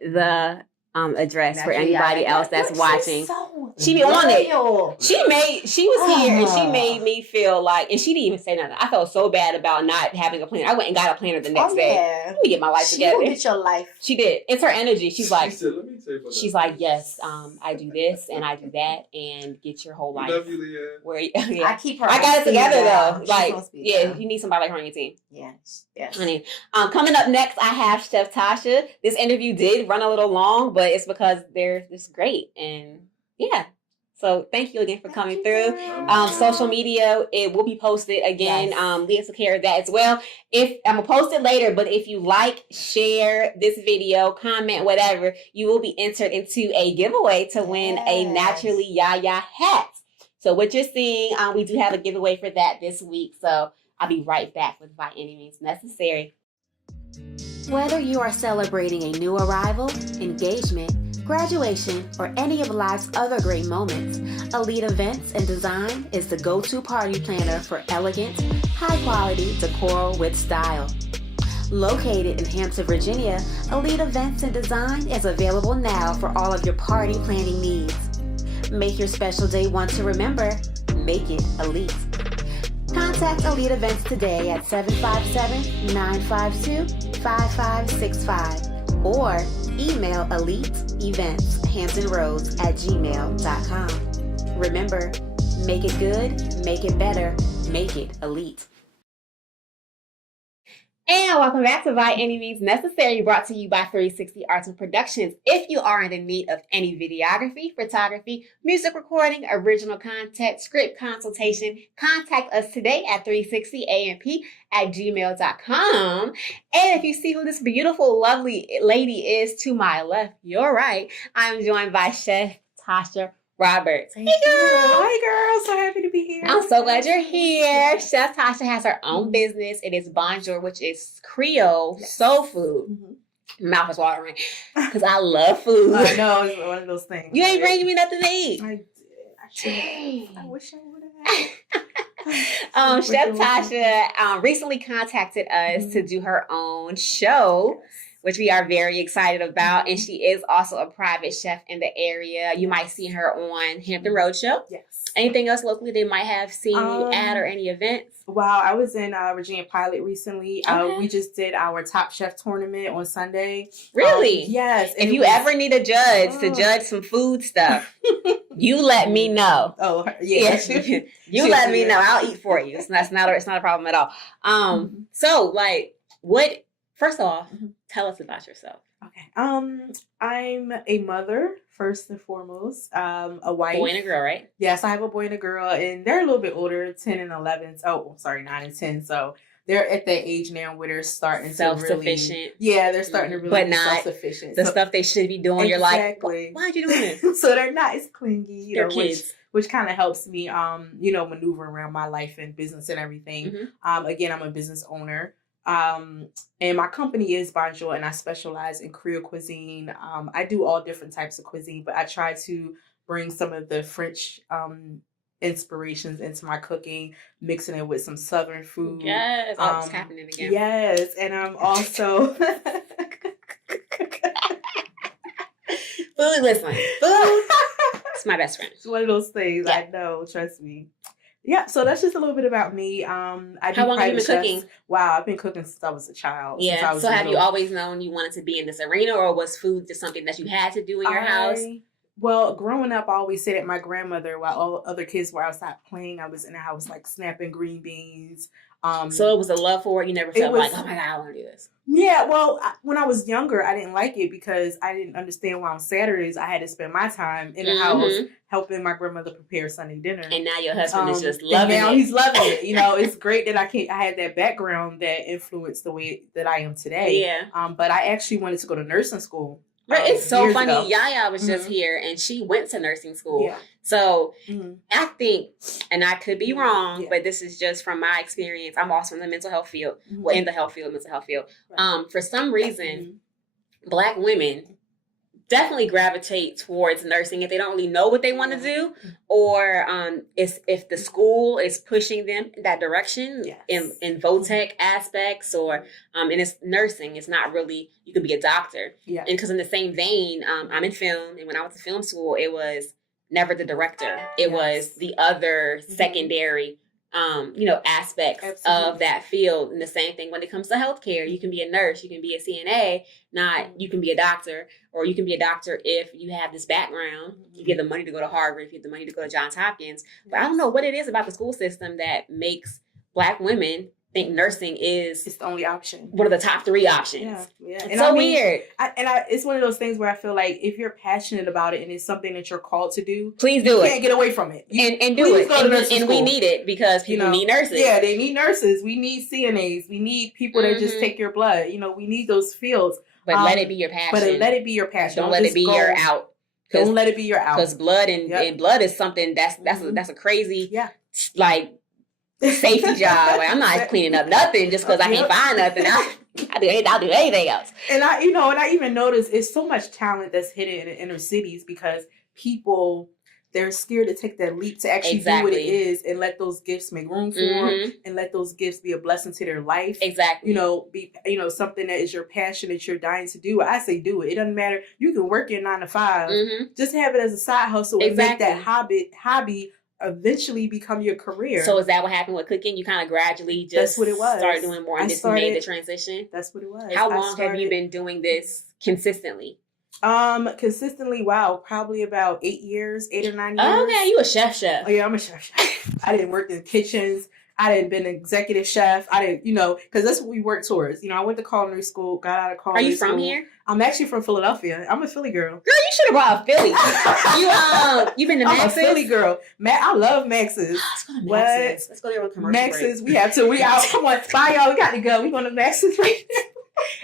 the address for anybody else that's watching. She be on it. She was here and she made me feel like, and she didn't even say nothing. I felt so bad about not having a planner. I went and got a planner the next day. Let me get my life together. She will get your life. She did. It's her energy. She's like, yes, I do this and I do that and get your whole life. Love you, Leah. I keep her. I got it together though. Like, you need somebody like her on your team. Yes. Honey. Coming up next, I have Chef Tasha. This interview did run a little long, but it's because they're just great. And yeah. So thank you again for coming through. Social media, it will be posted again. Yes. Leah took care of that as well. I'm gonna post it later, but if you like, share this video, comment, whatever, you will be entered into a giveaway to win a Naturally Yaya hat. So what you're seeing, we do have a giveaway for that this week. So I'll be right back with By Any Means Necessary. Whether you are celebrating a new arrival, engagement, graduation, or any of life's other great moments, Elite Events and Design is the go-to party planner for elegant, high-quality decor with style. Located in Hampton, Virginia, Elite Events and Design is available now for all of your party planning needs. Make your special day one to remember. Make it elite. Contact Elite Events today at 757-952-5565 or email eliteeventshamptonroads@gmail.com. Remember, make it good, make it better, make it elite. And welcome back to By Any Means Necessary, brought to you by 360 Arts and Productions. If you are in the need of any videography, photography, music recording, original content, script consultation, contact us today at 360amp@gmail.com. And if you see who this beautiful, lovely lady is to my left, you're right. I'm joined by Chef Tasha Roberts. Hey, girl. Hi, girl. So happy to be here. I'm so glad you're here. Chef Tasha has her own business. It is Bonjour, which is Creole soul food. Mm-hmm. Mouth is watering because I love food. I know, it's one of those things. You ain't bringing me nothing to eat. I did. I wish I would have. Chef Tasha recently contacted us to do her own show, which we are very excited about. And she is also a private chef in the area. You might see her on Hampton Road Show. Yes. Anything else locally they might have seen you at or any events? Wow, I was in Virginia Pilot recently. Okay. We just did our Top Chef tournament on Sunday. Really? Yes. If you ever need a judge to judge some food stuff, you let me know. Oh, yeah. You let me know. I'll eat for you. It's not a problem at all. So like what, first off, tell us about yourself. Okay. I'm a mother, first and foremost. A wife. Boy and a girl, right? Yes, I have a boy and a girl, and they're a little bit older, 10 and 11. Oh, sorry, 9 and 10. So they're at that age now where they're starting self-sufficient. to really, yeah, they're starting to really but be not self-sufficient. The stuff they should be doing. You're like, why are you doing this? So they're not as clingy, They're kids. which kind of helps me, maneuver around my life and business and everything. Again, I'm a business owner. And my company is Bonjour, and I specialize in Creole cuisine. I do all different types of cuisine, but I try to bring some of the French inspirations into my cooking, mixing it with some Southern food. Yes, it's happening again. Yes, and I'm also food. Listen, food. It's my best friend. It's one of those things. Yeah. I know. Trust me. Yeah, so that's just a little bit about me. How long have you been cooking? Wow, I've been cooking since I was a child. Yeah. So have you always known you wanted to be in this arena, or was food just something that you had to do in your house? Well, growing up, I always said that my grandmother, while all other kids were outside playing, I was in the house like snapping green beans. So it was a love for it. You never felt like, oh my God, I want to do this. Yeah, well, when I was younger, I didn't like it because I didn't understand why on Saturdays I had to spend my time in the house helping my grandmother prepare Sunday dinner. And now your husband is just loving it. Now he's loving it. You know, it's great that I had that background that influenced the way that I am today. Yeah. But I actually wanted to go to nursing school. Right, it's so funny. Ago. Yaya was just here, and she went to nursing school. Yeah. So I think, and I could be wrong, but this is just from my experience. I'm also in the mental health field, well, in the mental health field. Right. For some reason, Black women definitely gravitate towards nursing if they don't really know what they want to do, or if the school is pushing them in that direction in VOTEC aspects, or and it's nursing. It's not really, you could be a doctor. Yeah. And because in the same vein, I'm in film, and when I went to film school, it was never the director. It was the other secondary aspects of that field. And the same thing when it comes to healthcare. You can be a nurse, you can be a CNA, not you can be a doctor, or you can be a doctor if you have this background. You get the money to go to Harvard, if you have the money to go to Johns Hopkins. But I don't know what it is about the school system that makes Black women think nursing is it's the only option. One of the top 3 options. Yeah. It's so weird. It's one of those things where I feel like if you're passionate about it and it's something that you're called to do, please do it. You can't get away from it. And do it. And we need it because people need nurses. Yeah, they need nurses. We need CNAs. We need people that just take your blood. We need those fields. But let it be your passion. Don't let it be your out. Don't let it be your out. Because blood and blood is something that's a crazy safety job. Like, I'm not cleaning up nothing just because I can't find nothing. I'll do anything else. And I even noticed it's so much talent that's hidden in the inner cities because people they're scared to take that leap to actually do what it is and let those gifts make room for them and let those gifts be a blessing to their life. Exactly. Be something that is your passion that you're dying to do. I say do it. It doesn't matter. You can work your 9 to 5. Just have it as a side hustle and make that hobby eventually become your career. So is that what happened with cooking? You kind of gradually just that's what it was. Started doing more and just made the transition? That's what it was. How long have you been doing this consistently? Consistently, wow, probably about 8 years, 8 or 9 years. Oh, okay, you a chef. Oh yeah, I'm a chef. I didn't work in kitchens. I didn't been an executive chef. I didn't, because that's what we work towards. I went to culinary school, got out of culinary school. Are you from here? I'm actually from Philadelphia. I'm a Philly girl. Girl, you should have brought a Philly. You been to Max's? I'm a Philly girl. I love Max's. Let's go to Max's. Let's go there on commercial Max's. break. We have to. We out. Come on, bye y'all. We got to go. We going to Max's right now.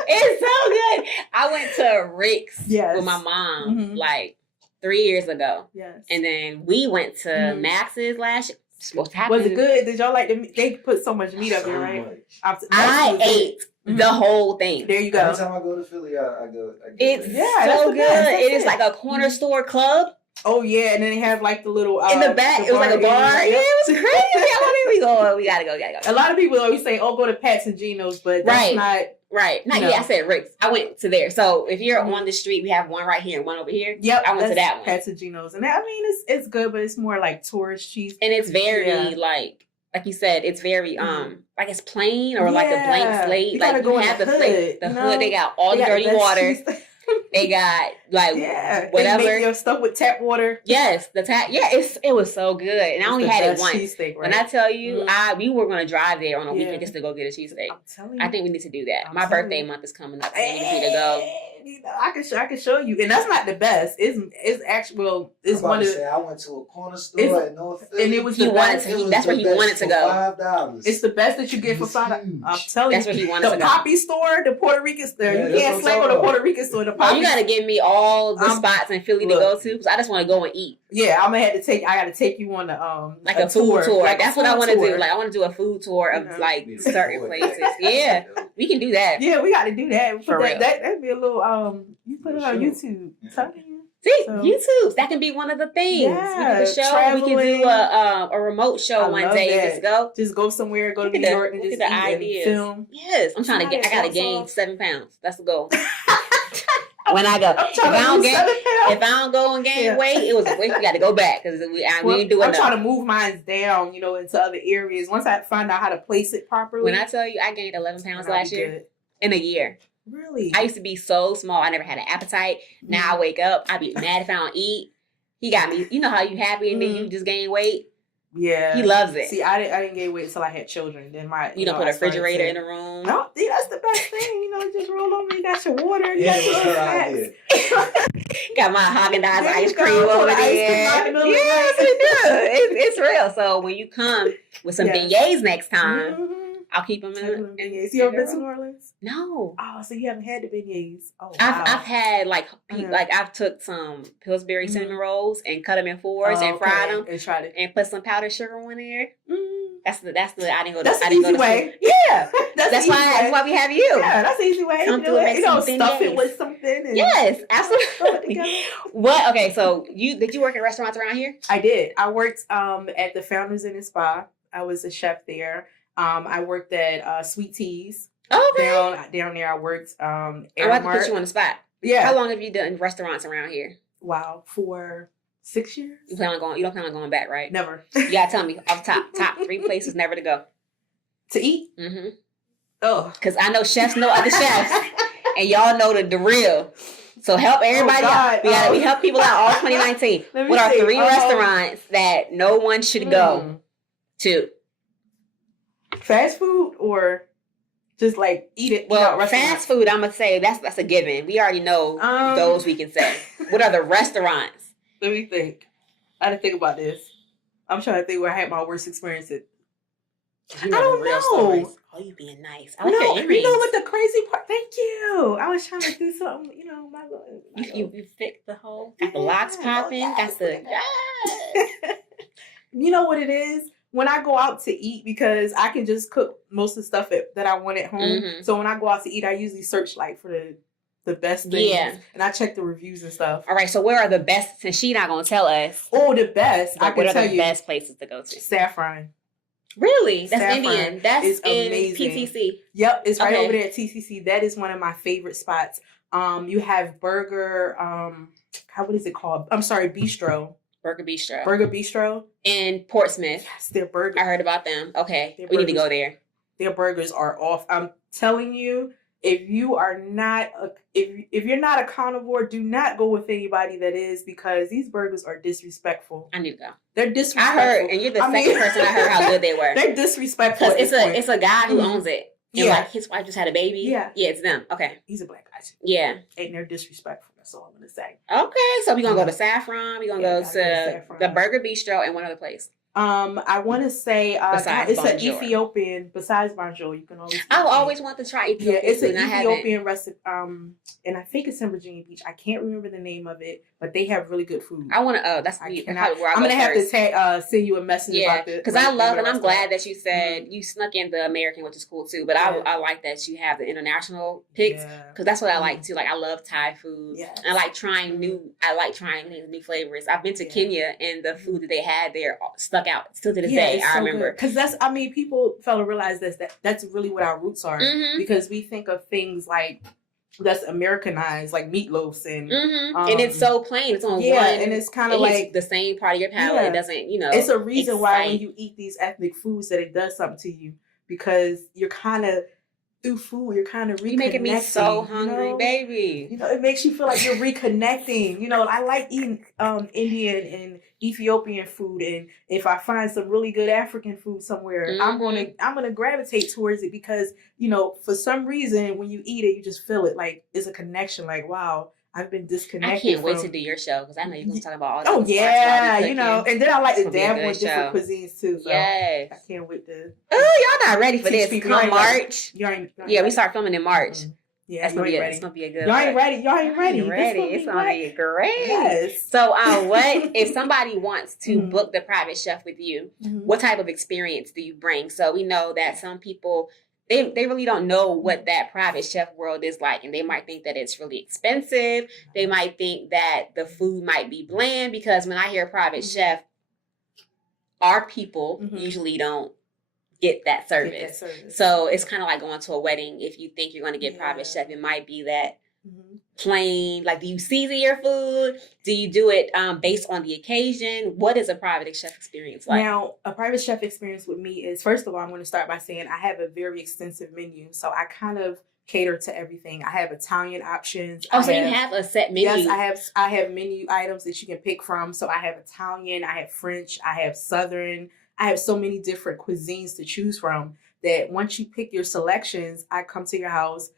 It's so good. I went to Rick's with my mom like 3 years ago. Yes. And then we went to Max's last year. Was it good? Did y'all like the? They put so much meat up there, right? I ate the whole thing. There you go. Every time I go to Philly, I go. It's so good. It is like a corner store club. Oh yeah, and then they have like the little in the back. It was like a bar. Yeah, it was crazy. We gotta go. A lot of people always say, "Oh, go to Pat's and Geno's," but that's not. Right. Not yet. I said Rick's. I went to there. So if you're on the street, we have one right here and one over here. Yep. I went to that one. Pat's and Geno's. And it's good, but it's more like tourist cheese. And it's very like you said, it's very like it's plain or like a blank slate. You like go you have the hood, hood, they got all the dirty water. They got like whatever. They make your stuff with tap water. Yes, the tap. Yeah, it was so good, and I only had it once. Cheesesteak, right? When I tell you, we were going to drive there on a weekend just to go get a cheesesteak. I'm telling you, I think we need to do that. My birthday month is coming up. And we need to go. I can show you, and that's not the best. It's actually it's one of. I went to a corner store in North Philly, and it was the best. That's where he wanted to go. $5. It's the best that you get for $5. I'm telling you, that's where he wanted to go. The Poppy store, the Puerto Rican store. You can't slam on the Puerto Rican store. The Poppy. You got to give me all the spots in Philly to go to because I just want to go and eat. Yeah, I'm gonna have to take. I got to take you on the like a food tour. Like that's what I want to do. Like I want to do a food tour of like certain places. Yeah, we can do that. Yeah, we got to do that. For real. That'd be a little you put it on YouTube. See, YouTube. That can be one of the things. Yeah, we can do a show. We can do a remote show one day. Just go somewhere. Go to New York and just the ideas. Film. Yes, I'm trying to get. I gotta gain 7 pounds. That's the goal. When I go, if I don't go and gain weight, we got to go back because we ain't doing. I'm trying to move mine down, into other areas. Once I find out how to place it properly. When I tell you, I gained 11 pounds last year in a year. Really? I used to be so small. I never had an appetite. Now I wake up, I be mad if I don't eat. He got me. You know how you happy and then you just gain weight. Yeah, he loves it. See, I didn't gain weight until I had children. Then you don't put a refrigerator in the room. No, see, that's the best thing. Just roll over. You got your water. You got your snacks. Got my Haagen-Dazs ice cream over there. Yes, it does. It's real. So when you come with some beignets next time, I'll keep them in beignets. You ever been to New Orleans? No. Oh, so you haven't had the beignets? Oh, wow. I've had I've took some Pillsbury cinnamon rolls and cut them in fours and fried them and tried it and put some powdered sugar on there. That's the I didn't go to. That's the easy way. Yeah, that's why we have you. Yeah, that's the easy way. Come through and make some stuff it with something. And yes, absolutely. What? Okay, so did you work in restaurants around here? I did. I worked at the Founders Inn and Spa. I was a chef there. I worked at Sweet Teas. Okay. Down there, I worked. I'm about to put you on the spot. Yeah. How long have you done restaurants around here? Wow, for 6 years. You don't plan on going back, right? Never. You gotta tell me off top 3 places never to go. To eat? Mm-hmm. Oh, because I know chefs know other chefs, and y'all know the real. So help everybody out. We help people out all 2019. What are 3 restaurants that no one should go to? Fast food or just like eat it? Well, fast food, I'm gonna say that's a given. We already know those we can say. What are the restaurants? Let me think. I didn't think about this. I'm trying to think where I had my worst experience at. I don't know. Stories. Oh, you being nice. I like your earrings. You know what the crazy part? Thank you. I was trying to do something. You fixed the whole. Got the locks popping. Got the. You know what it is? When I go out to eat, because I can just cook most of the stuff that I want at home. Mm-hmm. So when I go out to eat, I usually search like for the the best things. Yeah. And I check the reviews and stuff. All right, so where are the best, since she not going to tell us. Oh, the best. I Like, can what tell are the you. best places to go to? Saffron. Really? That's Saffron Indian. That's is in amazing. PTC. Yep, it's right Okay. over there at TCC. That is one of my favorite spots. You have Burger, what is it called? I'm sorry, Bistro. Burger Bistro. Burger Bistro. In Portsmouth. Yes, their burger. I heard about them. Okay. Their We need to burgers. go there. Their burgers are off. I'm telling you, if you are not if you're not a carnivore, do not go with anybody that is, because these burgers are disrespectful. I need to go. They're disrespectful. I heard, and you're the second person I heard how good they were. They're disrespectful. Because it's a guy who owns it. And Yeah. like his wife just had a baby. Yeah. Yeah, it's them. Okay. He's a black guy too. Yeah. And they're disrespectful. That's all I'm gonna say. Okay. So we're gonna Yeah. go to Saffron. We're gonna Yeah, go gotta to go to Saffron. the Burger Bistro and one other place. I want to say Besides it's an Bonjour. Ethiopian. Besides Bonjour, you can always. I've always wanted to try Ethiopian Yeah, it's food, an and I haven't. Ethiopian recipe. And I think it's in Virginia Beach. I can't remember the name of it, but they have really good food. I want to. Oh, that's I me. cannot- Where I I'm go gonna have first. to send you a message Yeah, about this. because I love, and I'm restaurant. glad that you said you snuck in the American, which is cool too. But Yeah. I like that you have the international picks, Yeah. because that's what I like too. Like I love Thai food. Yes. And I like trying new flavors. I've been to Yeah. Kenya, and the food that they had there stuck out still to this Yeah, day. it's I so remember. because people fail to realize that's really what our roots are, Mhm. because we think of things like that's Americanized, like meatloafs and And it's so plain. It's on one. and it's kind It of hits like the same part of your palate. Yeah. It doesn't, it's a reason why when excite. you eat these ethnic foods that it does something to you, because you're kind of through food, you're kind of reconnecting. You making me so hungry, you know? baby. You know, it makes you feel like you're reconnecting. You know, I like eating Indian and Ethiopian food, and if I find some really good African food somewhere, I'm gonna gravitate towards it, because for some reason when you eat it, you just feel it, like it's a connection. Like, wow, I've been disconnected. I can't wait from... to do your show, because I know you're gonna talk about all Oh the yeah, spots while we and then I like It's to gonna be a dabble in good different show. cuisines too. So Yes. I can't wait to. Oh, y'all not ready for Teach this. people. Come You ain't ready. March. You ain't Yeah, we ready. start filming in March. Yeah, That's you gonna be ain't a, ready. it's gonna be a good. Y'all ain't one. ready. Y'all ain't ready. Ain't ready. It's gonna be great. Yes. So, what if somebody wants to Mhm. book the private chef with you? Mhm. What type of experience do you bring? So we know that some people they really don't know what that private chef world is like, and they might think that it's really expensive. They might think that the food might be bland, because when I hear private chef, our people Mhm. usually don't get that service. Get that service. So it's kind of like going to a wedding. If you think you're going to get private Yeah. chef, it might be that Mhm. plain. Like, do you season your food? Do you do it based on the occasion? What is a private chef experience like? Now, a private chef experience with me is, first of all, I'm going to start by saying I have a very extensive menu. So I kind of cater to everything. I have Italian options. Oh, so you have a set menu. Yes, I have menu items that you can pick from. So I have Italian, I have French, I have Southern. I have so many different cuisines to choose from that once you pick your selections, I come to your house,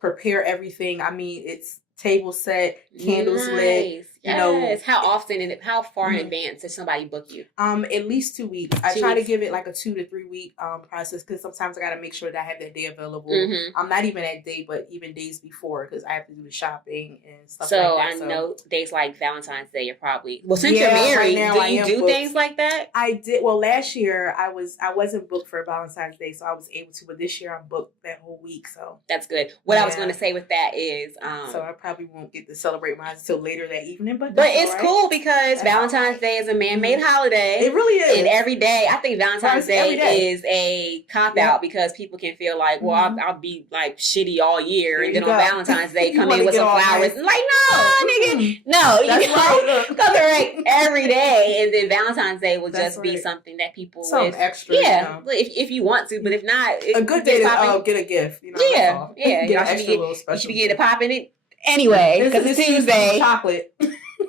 prepare everything. I mean, it's table set, candles lit. Yes. How often and how far in Mhm. advance does somebody book you? At least 2 weeks. I 2 try weeks. to give it like a 2 to 3 week process, because sometimes I got to make sure that I have that day available. Mhm. I'm not even that day, but even days before, because I have to do the shopping and stuff So like that. I know days like Valentine's Day, you're probably since Yeah, you're married. right now do I you am do booked. things like that? I did. Well, last year I wasn't booked for Valentine's Day, so I was able to. But this year I'm booked that whole week, so That's good. What I was Yeah. going to say with that is, so I probably won't get to celebrate mine until later that evening. But but that's it's all right. cool, because That's Valentine's all right. Day is a man-made holiday. It really is. And every day, I think Valentine's Right, every Day day. is a cop Yep. out, because people can feel like, well, Mhm. I'll be like shitty all year, There and you then on go. Valentine's Day You come wanna in with get some all flowers. nice. And like, no, nigga, Mm-mm. no, you That's know, right. go correct every day, and then Valentine's Day will That's just be right. something that people Something with, extra. yeah, You know. if you want to, but if not, A good day to get a gift. You know, that's Yeah, all. yeah, Get y'all an should extra be little you special. should be getting popping it anyway, because it's Tuesday, chocolate.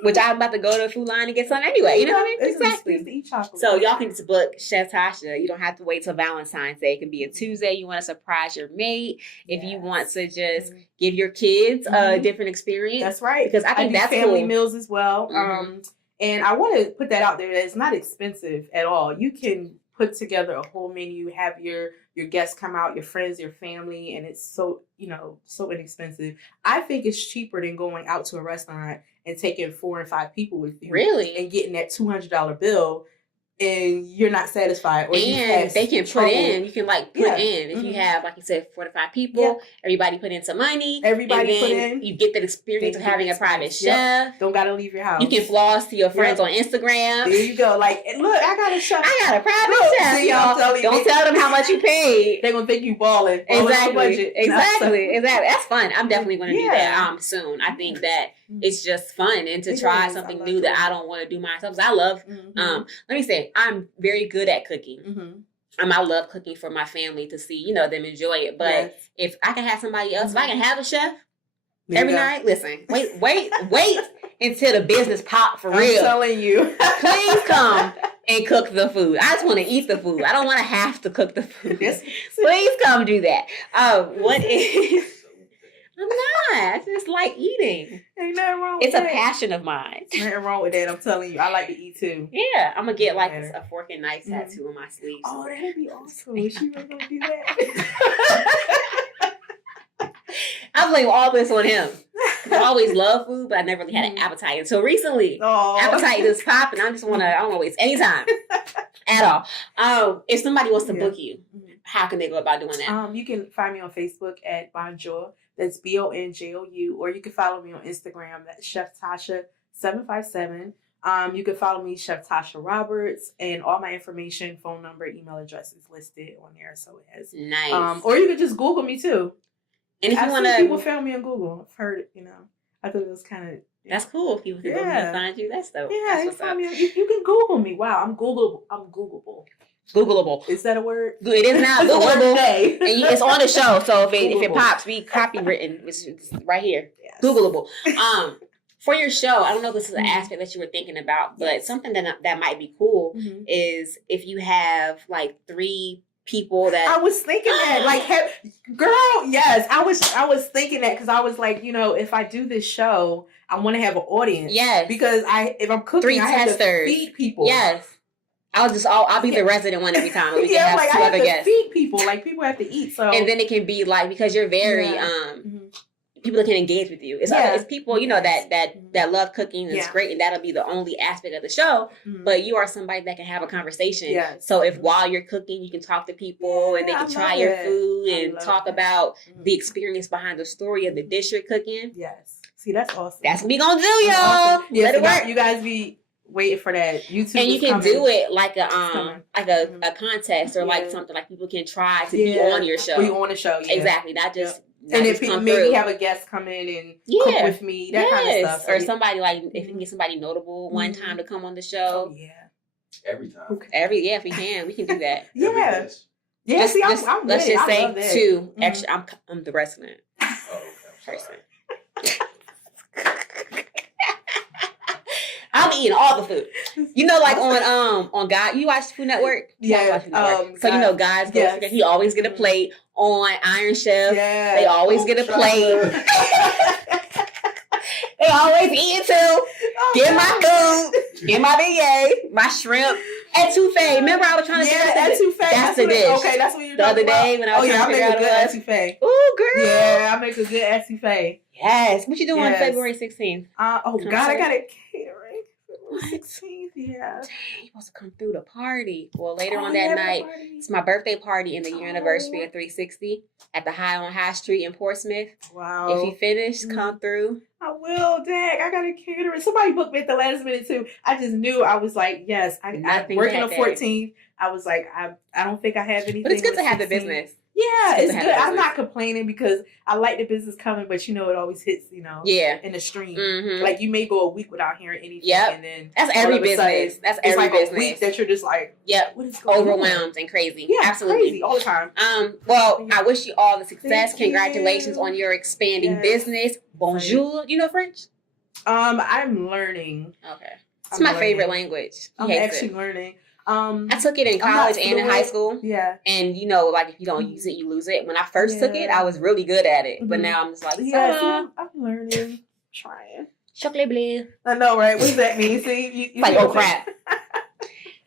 which I'm about to go to the food line and get some anyway. You know what I mean? It's an Exactly. excuse to eat chocolate. So y'all can just book Chef Tasha. You don't have to wait till Valentine's Day. It can be a Tuesday. You want to surprise your mate. If you want to just give your kids a Mhm. different experience. That's right. Because I think do that's family cool. meals as well. Mhm. And I want to put that out there that it's not expensive at all. You can put together a whole menu, have your guests come out, your friends, your family, and it's so so inexpensive. I think it's cheaper than going out to a restaurant and taking 4 and 5 people with you. Really? And getting that $200 bill and you're not satisfied, or and they can put in. You can like put in if you Mm-hmm. have, like you said, 4 to 5 people. Everybody put in some money. Everybody and then put in. You get that experience of having a private chef. Don't gotta leave your house. You can floss to your friends on Instagram. There you go. Like, look, I got a chef. I got a private chef, See, y'all. Don't tell them how much you paid. They're gonna think you balling. Exactly. Exactly. That's fun. I'm definitely gonna do that soon. I think that it's just fun and to try something new that I don't want to do myself. Because I love let me say, I'm very good at cooking. I love cooking for my family to see, them enjoy it. But if I can have somebody else, if I can have a chef every night, listen, wait until the business pop for real. I'm telling you. Please come and cook the food. I just want to eat the food. I don't want to have to cook the food. Please come do that. What is... I'm not. I just like eating. Ain't nothing wrong with that. It's a passion of mine. Nothing wrong with that. I'm telling you. I like to eat too. Yeah. I'm going to get like a fork and knife tattoo on my sleeve. Oh, that'd be awesome. Is she really going to do that? I blame all this on him. I always love food, but I never really had an appetite until recently. Appetite is popping. I don't want to waste any time at all. If somebody wants to book you, how can they go about doing that? You can find me on Facebook at Bonjour. That's BONJOU, or you can follow me on Instagram. That's Chef Tasha 757. You can follow me, Chef Tasha Roberts, and all my information, phone number, email address is listed on there. So it has nice. Or you can just Google me too. And if you want to, people found me on Google. I've heard it. I thought it was kind of. That's cool. If people can Google and find you, that's dope. Yeah, you find me. You can Google me. Wow, I'm Googleable. Googleable. Is that a word? It is now Googleable. And it's on the show. So if it pops, be copywritten. It's right here. Yes. Googleable. For your show, I don't know if this is an aspect that you were thinking about, but something that might be cool is if you have like 3 people that I was thinking that, like, girl, yes, I was thinking that because I was like, if I do this show, I want to have an audience. Yes, because if I'm cooking, 3 I have to feed people. Yes. I'll be the resident one every time. We can have like 2 other guests. Feed people, like people have to eat. So and then it can be like because you're very people that can engage with you. It's people that love cooking. It's great, and that'll be the only aspect of the show. But you are somebody that can have a conversation. Yes. So if while you're cooking, you can talk to people and they can try your food and talk about the experience behind the story of the dish you're cooking. Yes. See, that's awesome. That's what we gonna do, y'all. Awesome. Yes, let it work. You guys be waiting for that. YouTube, and you can do it like a contest or like Yeah. something like people can try to be on your show. Be on the show, yeah. Exactly. Not just and if maybe have a guest come in and cook with me, that kind of stuff. Or somebody like if you can get somebody notable one time to come on the show. Oh, yeah. Every time. Okay. If we can do that. Yeah. Yeah. Let's, See, I'm let's ready. just say I love that. 2 extra. I'm the resident person. I'm eating all the food. Like on God, you watch Food Network? Yeah. So God's goes he always get a plate on Iron Chef. Yeah. They always get a plate. They always eat too. Get my food, get my BA, my shrimp. Etouffee. Remember I was trying to etouffee. That's the dish. Okay, that's what you're the talking other day about. when I was trying to figure out what it was. Etouffee. Ooh, girl. Yeah, I make a good etouffee. Yes. What you doing on February 16th? Oh God, I got it catering. 16th, yeah. Dang, you're supposed to come through the party. Well, later on that night, it's my birthday party and the year anniversary of 360 at the High Street in Portsmouth. Wow. If you finish, come through. I will, Dang. I got a catering. Somebody booked me at the last minute too. I just knew. I was like, yes. I work on the 14th. I was like, I don't think I have anything. But it's good to have the business. Yeah, it's good. I'm not complaining because I like the business coming, but it always hits, in the stream. Mm-hmm. Like you may go a week without hearing anything, and then that's every business. That's every like business. A week that you're just like, what is going overwhelmed on? And crazy. Yeah, absolutely, crazy all the time. Well, I wish you all the success. Congratulations on your expanding business. Bonjour. Do you know French? I'm learning. Okay, it's my favorite language. I'm actually learning. I took it in college and in high school. Yeah. And like if you don't use it, you lose it. When I first took it, I was really good at it. But now I'm just like, I'm learning. Trying. Chocolate bleu. I know, right? What does that mean? See? You like, oh crap.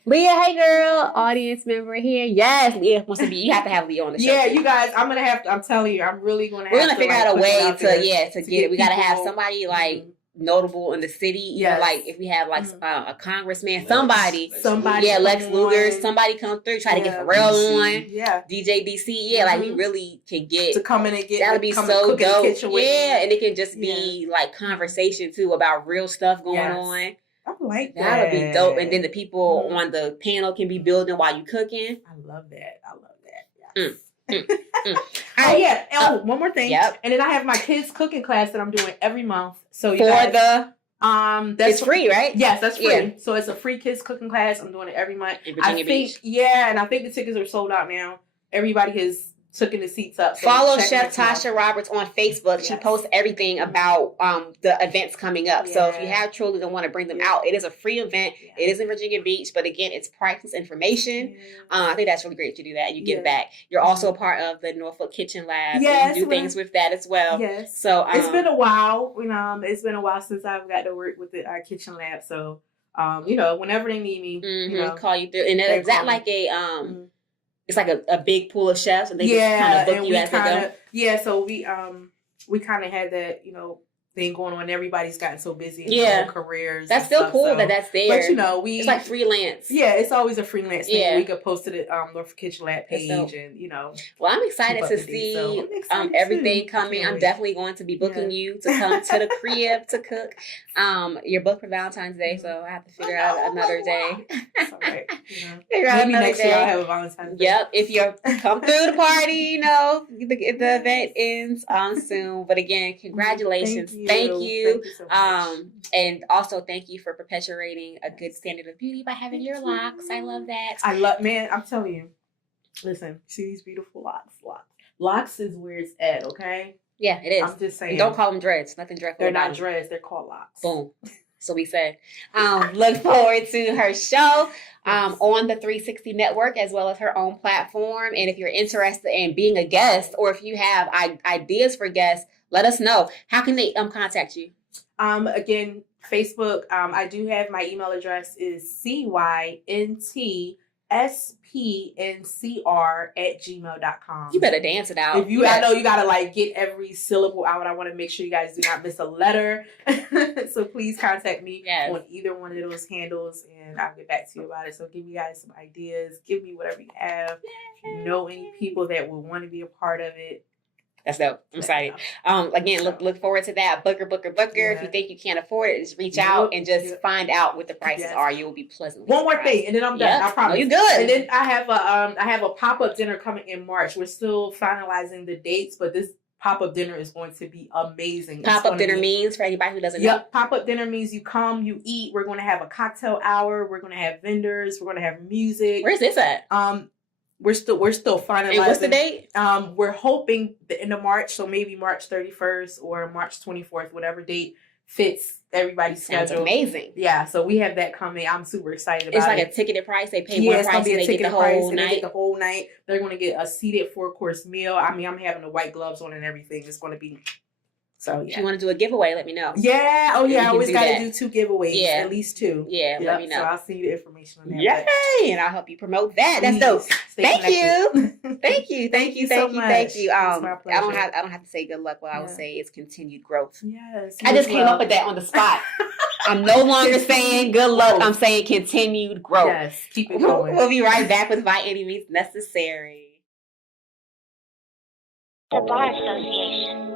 Leah, hey girl, audience member here. Yes, Leah wants to be. You have to have Leah on the show. Yeah, you guys. I'm gonna have to. I'm telling you, I'm really gonna. We're gonna figure out a way to get it. We gotta have somebody like notable in the city. You know, Yes. like if we have like a congressman, somebody, Somebody, Lex come Luger, on. somebody come through, try to get Yeah. Pharrell on, Yeah, DJ DC. Yeah, like we Mhm. really can get. to come in and get That would be come and so cook in the dope. kitchen with me. Yeah, and it can just be like conversation too about real stuff going Yes. on. I like that. That would be dope. And then the people Mhm. on the panel can be building while you cooking. I love that. Yes. All Oh right. yeah. One more thing. Yep. And then I have my kids cooking class that I'm doing every month. So you For guys, the that's it's free, right? Yes, that's free. Yeah. So it's a free kids cooking class. I'm doing it every month. In Virginia I think, Beach. yeah, and I think the tickets are sold out now. Everybody has taken the seats up. So Follow check Chef next month. Tasha Roberts on Facebook. She Yes. posts everything about the events coming up. So if you Yeah. have children and want to bring them Yeah. out, it is a free event. Yeah. It is in Virginia Beach, but again, it's practice information. I think that's really great to do that. You give Yeah. back. You're also a part of the Norfolk Kitchen Lab. Yes, You do things with that as well. Yes. So It's been a while. It's been a while since I've got to work with our kitchen lab. So, whenever they need me, call you through. And they is that call me. like a Mhm. it's like a big pool of chefs and they just kind of book and you as they go? Yeah, so we kind of had that, thing going on. Everybody's gotten so busy in Yeah. their own careers. That's and still stuff, cool so- that that's there. But it's like freelance. Yeah, it's always a freelance thing. Yeah. We could post it at Norfolk Kitchen Lab That's page, dope. and Well, I'm excited keep up to to date, see so I'm excited everything too. coming. Can't I'm wait. definitely going to be booking you to come to the crib to cook. You're booked for Valentine's Day, so I have to figure out another day. It's all right. Figure out Maybe another next year I'll day. have a Valentine's Day. Yep, if you come through the party, the event ends soon. But again, congratulations. Thank you. Thank you so much. And also thank you for perpetuating a good standard of beauty by having your locks. I love that. I'm telling you. Listen, see these beautiful locks. Locks is where it's at, okay? Yeah, it is. I'm just saying. And don't call them dreads. Nothing dreadful. They're about not them. dreads, they're called locks. Boom. So we said. Look forward to her show on the 360 Network as well as her own platform. And if you're interested in being a guest or if you have ideas for guests, let us know. How can they contact you? Again, Facebook. I do have my email address is cyntspncr@gmail.com. You better dance it out. I know you gotta get every syllable out. I want to make sure you guys do not miss a letter. So please contact me on either one of those handles, and I'll get back to you about it. So give you guys some ideas. Give me whatever you have. If you know any people that would want to be a part of it. That's dope. I'm excited. Again, look forward to that. Booker. Yeah. If you think you can't afford it, just reach out and just find out what the prices are. You will be pleasantly One more surprised. thing, and then I'm done. I promise. No, you good. And then I have a pop-up dinner coming in March. We're still finalizing the dates, but this pop-up dinner is going to be amazing. Pop-up dinner means, for anybody who doesn't know. Yep, pop-up dinner means you come, you eat. We're going to have a cocktail hour. We're going to have vendors. We're going to have music. Where's this at? We're still finalizing. And what's the date? We're hoping the end of March, so maybe March 31st or March 24th, whatever date fits everybody's Sounds schedule. amazing. Yeah, so we have that coming. I'm super excited about it. It's like a ticketed price. They pay Yeah, one it's gonna price be and a they get the ticketed price, whole and they night. get the whole night. They're going to get a seated 4-course meal. I mean, I'm having the white gloves on and everything. It's going to be so. If Yeah. you want to do a giveaway, let me know. Yeah. Oh You yeah. I can always do got to that. do 2 giveaways. Yeah. At least 2. Yeah, let me know. So I'll send you the information on that. Yay! And I'll help you promote that. That's Please dope. stay Thank connected. you. Thank you. Thank you so much. Thank you. It's my I don't pleasure. have to say good luck. What I would Yeah. say is continued growth. Yes. I just came up with that on the spot. I'm no longer saying good luck. I'm saying continued growth. Yes. Keep it going. We'll be right back with By Any Means Necessary. The Bar Association.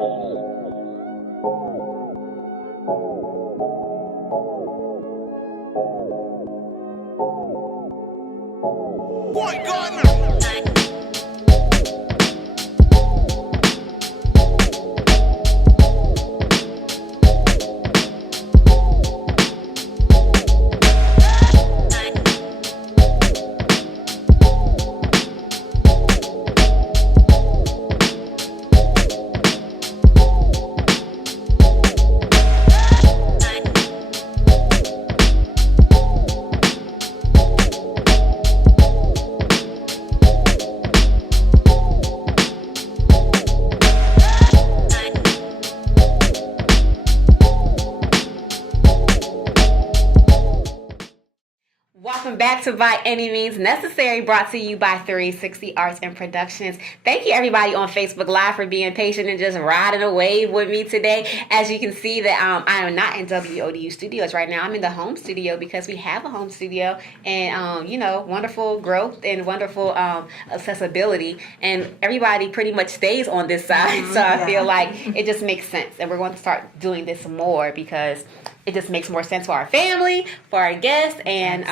to By Any Means Necessary, brought to you by 360 Arts and Productions. Thank you everybody on Facebook Live for being patient and just riding a wave with me today. As you can see that I am not in WODU Studios right now. I'm in the home studio because we have a home studio and, wonderful growth and wonderful accessibility. And everybody pretty much stays on this side. So I feel like it just makes sense. And we're going to start doing this more because it just makes more sense for our family, for our guests, and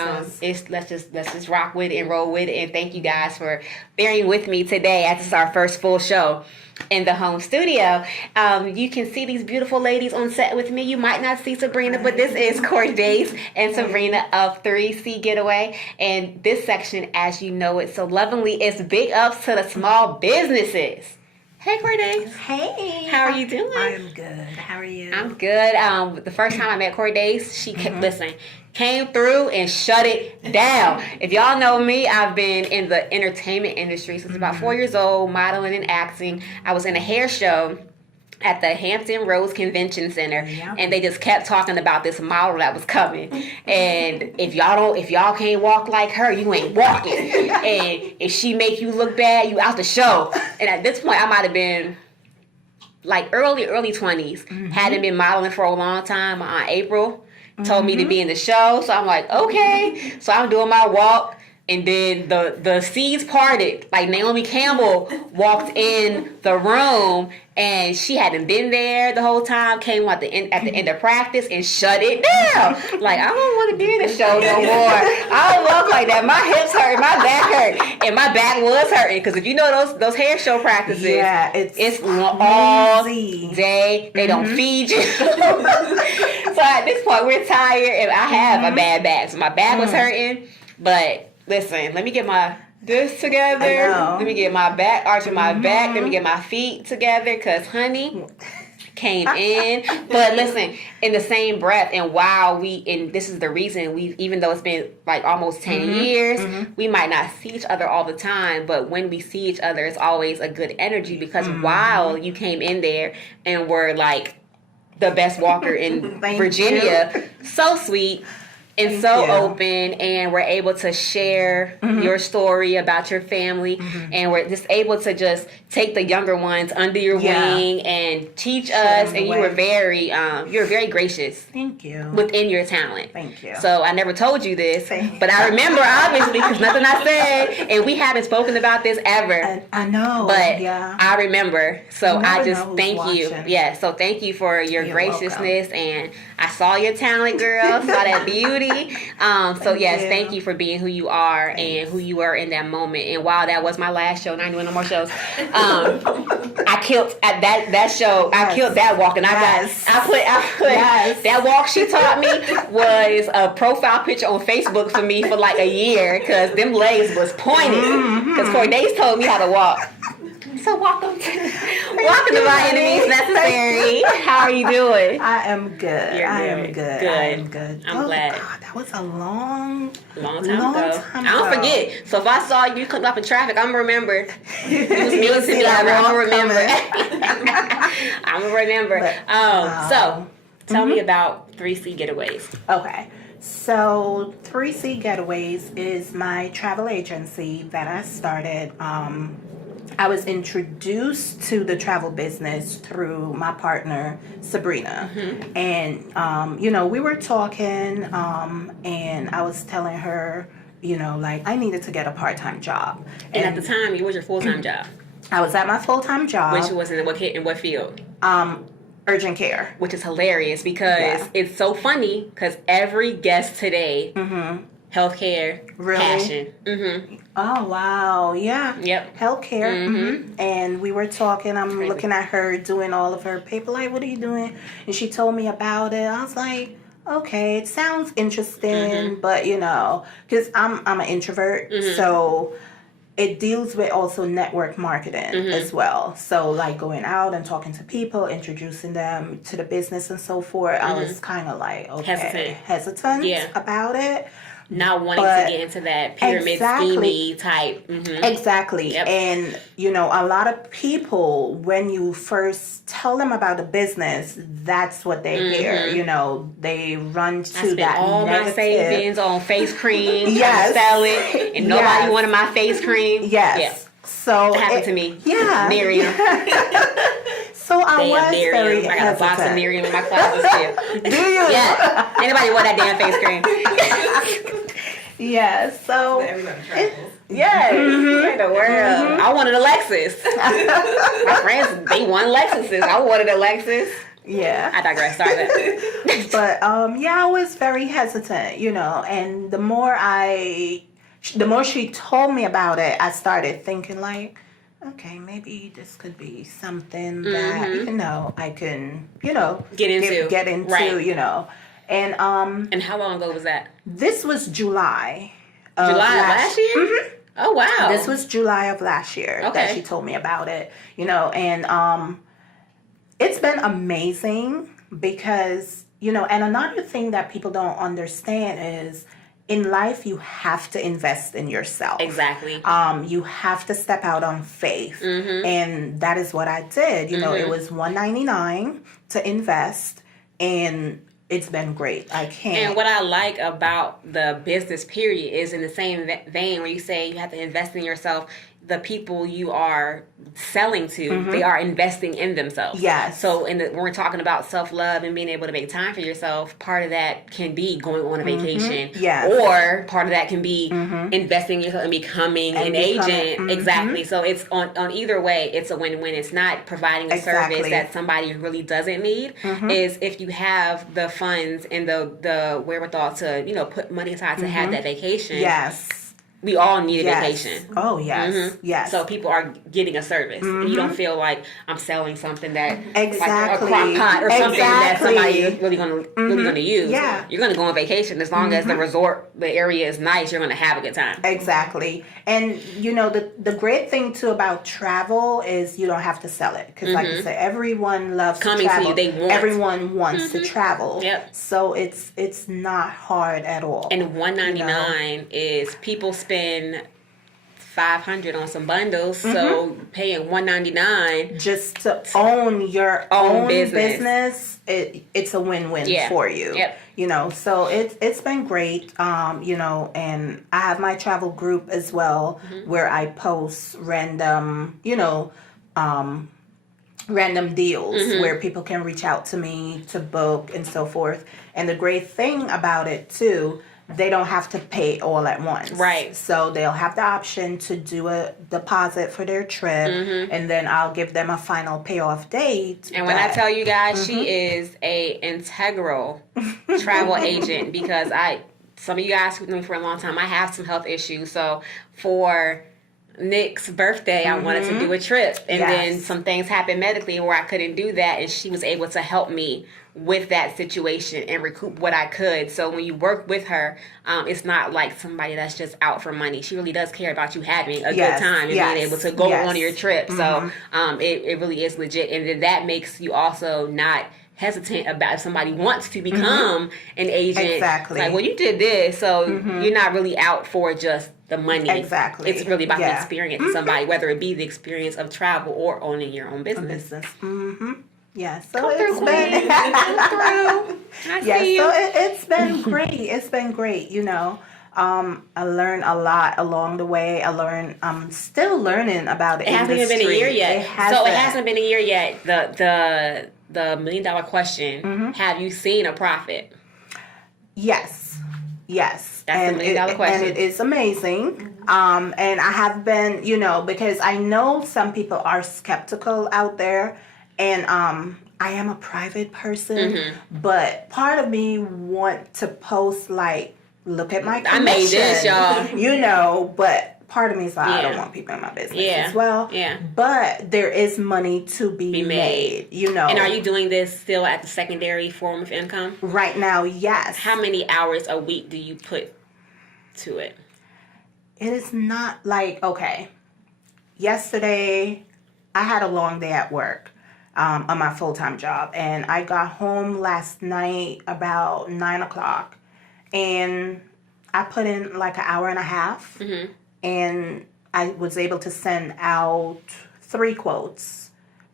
let's just rock with it and roll with it. And thank you guys for bearing with me today as this is our first full show in the home studio. You can see these beautiful ladies on set with me. You might not see Sabrina, but this is Cordace and Sabrina of 3C Getaway. And this section, as you know it so lovingly, is big ups to the small businesses. Hey, Cordace. Hey. How are you doing? I'm good. How are you? I'm good. The first time I met Cordace, she came through and shut it down. If y'all know me, I've been in the entertainment industry since about 4 years old, modeling and acting. I was in a hair show at the Hampton Roads Convention Center, and they just kept talking about this model that was coming. And if y'all can't walk like her, you ain't walking. And if she make you look bad, you out the show. And at this point, I might have been like early 20s. Hadn't been modeling for a long time. My Aunt April told me to be in the show, so I'm like, okay. So I'm doing my walk. And then the seeds parted. Like Naomi Campbell walked in the room and she hadn't been there the whole time, came at the end of practice and shut it down. Like, I don't want to be in the show no more. I don't walk like that. My hips hurt, my back hurt, and my back was hurting. Because if you know those hair show practices, it's all day. They don't feed you. So at this point, we're tired and I have a bad back. So my back was hurting, but listen, let me get my this together. Let me get my back, arching my back. Let me get my feet together, because honey came in. But listen, in the same breath, and this is the reason even though it's been like almost 10 years, we might not see each other all the time, but when we see each other, it's always a good energy, because while you came in there and were like the best walker in Virginia, so sweet, and so open, and we're able to share your story about your family, and we're just able to just take the younger ones under your wing and teach us. And you were very gracious. Thank you. Within your talent. Thank you. So I never told you this, but I remember obviously, because nothing I said, and we haven't spoken about this ever. I know. But I remember. So I just thank you. Watching. Yeah. So thank you for your graciousness, and I saw your talent, girl. Saw that beauty. Thank you for being who you are and who you were in that moment. And while that was my last show, and I ain't doing no more shows, I killed at that show. I killed that walk, and I put that walk she taught me was a profile picture on Facebook for me for like a year, because them legs was pointed. Because Cordace told me how to walk. So welcome to By Any Means Necessary. How are you doing? I am good. You're I am good. good. Good. I am good. I'm glad. God, that was a long time ago. I don't forget. So if I saw you coming up in traffic, I'm gonna remember. You was mean to me. I'm gonna remember. I'm gonna remember. So tell me about 3C Getaways. Okay. So 3C Getaways is my travel agency that I started. I was introduced to the travel business through my partner, Sabrina. And, we were talking, and I was telling her, I needed to get a part-time job. And at the time, it was your full-time job? I was at my full-time job. Which was in what field? Urgent care. Which is hilarious, because it's so funny, because every guest today... Healthcare, passion. Oh, wow. Yeah. Yep. Healthcare. And we were talking. I'm looking at her doing all of her paper. Like, what are you doing? And she told me about it. I was like, okay, it sounds interesting. But, because I'm an introvert. So it deals with also network marketing as well. So, like, going out and talking to people, introducing them to the business and so forth. I was kind of like, okay, hesitant about it. Not wanting But- to get into that pyramid Exactly. schemey type. Mm-hmm. Exactly. Yep. And, a lot of people, when you first tell them about the business, that's what they hear. They run I to spent that all negative. my savings on face cream, Yes. trying to sell it, and nobody Yes. wanted my face cream. Yes. Yeah. So It happened to me. Yeah. Miriam. So I Damn was Miriam. very I got a box of hesitant. Miriam in my closet still. Do you? Yeah. Anybody want that damn face cream? Yeah. So Everybody travels. Yes. Mhm. In the world. I wanted a Lexus. My friends, they want Lexuses. I wanted a Lexus. yeah. I digress. Sorry. But I was very hesitant, and the more she told me about it, I started thinking like, okay, maybe this could be something that I can Get into. get into, Right. and And how long ago was that? this was July. Of July of last year? Mhm. Oh, wow. This was July of last year that Okay. she told me about it, and it's been amazing because, and another thing that people don't understand is in life you have to invest in yourself. Exactly. You have to step out on faith. Mm-hmm. And that is what I did. It was $199 to invest, and it's been great. I can't. And what I like about the business period is in the same vein where you say you have to invest in yourself, the people you are selling to, they are investing in themselves. Yes. So when we're talking about self-love and being able to make time for yourself, part of that can be going on a vacation. Yes. Or part of that can be investing in yourself and becoming an agent. Exactly. So it's on either way, it's a win-win. It's not providing a Exactly. service that somebody really doesn't need. Is if you have the funds and the wherewithal to, put money aside to have that vacation. Yes. We all need a Yes. vacation. Oh, yes. Mhm. Yes. So people are getting a service. And you don't feel like I'm selling something that Exactly. like a crock pot or something that Exactly. somebody is really gonna use. Yeah. You're gonna go on vacation as long as the resort, the area is nice, you're gonna have a good time. Exactly. And the great thing too about travel is you don't have to sell it, because like you said, everyone loves Coming to to travel. you, they want. Everyone wants to travel. Yep. So it's not hard at all. And $199 is people spend $500 on some bundles, so paying $199 just to own your Own own business. it's a win-win Yeah. for you. Yep. So it's been great. And I have my travel group as well, where I post random random deals where people can reach out to me to book and so forth. And the great thing about it too, they don't have to pay all at once. Right. So they'll have the option to do a deposit for their trip, and then I'll give them a final payoff date. And when I tell you guys, she is a integral travel agent, because some of you guys who've known me for a long time, I have some health issues. So for Nick's birthday, I wanted to do a trip, and then some things happened medically where I couldn't do that, and she was able to help me with that situation and recoup what I could. So when you work with her, it's not like somebody that's just out for money. She really does care about you having a good time and being able to go on your trip. So it really is legit, and then that makes you also not hesitant about if somebody wants to become an agent. Exactly. Like, well, you did this, so you're not really out for just the money. Exactly. It's really about the Yeah. experience of somebody, whether it be the experience of travel or owning your own business. Yeah, so Come it's through, been queen. Come through. I yeah, see you. so it's been great. It's been great. I learned a lot along the way. I'm still learning about the It hasn't even industry. been a year yet. It hasn't. So it hasn't been a year yet. The $1 million question: have you seen a profit? Yes. That's the $1 million And question. it is amazing. And I have been, because I know some people are skeptical out there, and I am a private person, but part of me want to post like, look at my commission. I made this, y'all. But part of me is like, I don't Yeah. want people in my business Yeah. as well. Yeah. But there is money to be made, And are you doing this still at the secondary form of income? Right now, yes. How many hours a week do you put to it? It is not like, okay, yesterday I had a long day at work on my full-time job, and I got home last night about 9 o'clock, and I put in like an hour and a half, and I was able to send out 3 quotes,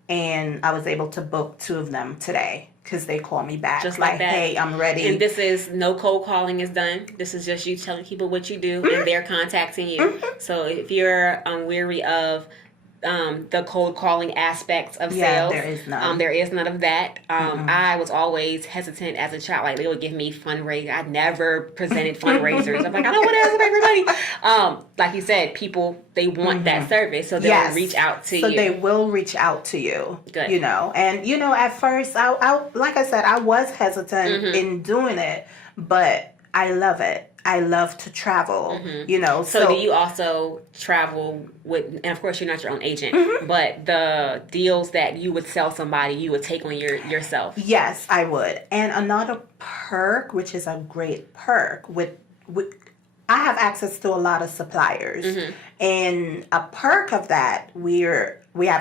and I was able to book 2 of them today because they called me back. Just like that. Hey, I'm ready. And this is no cold calling is done. This is just you telling people what you do, and they're contacting you. So if you're weary of the cold calling aspects of sales, there is none. There is none of that. I was always hesitant as a child. Like, they would give me fundraisers. I never presented fundraisers. I'm like, I don't want to ask everybody. Like you said, people, they want that service, so they'll reach out to you. So they will reach out to you. Good. You know, and you know, at first, I like I said, I was hesitant in doing it, but I love it. I love to travel, you know. So do you also travel with, and of course you're not your own agent, but the deals that you would sell somebody, you would take on yourself? Yes, I would. And another perk, which is a great perk, with I have access to a lot of suppliers. And a perk of that, we have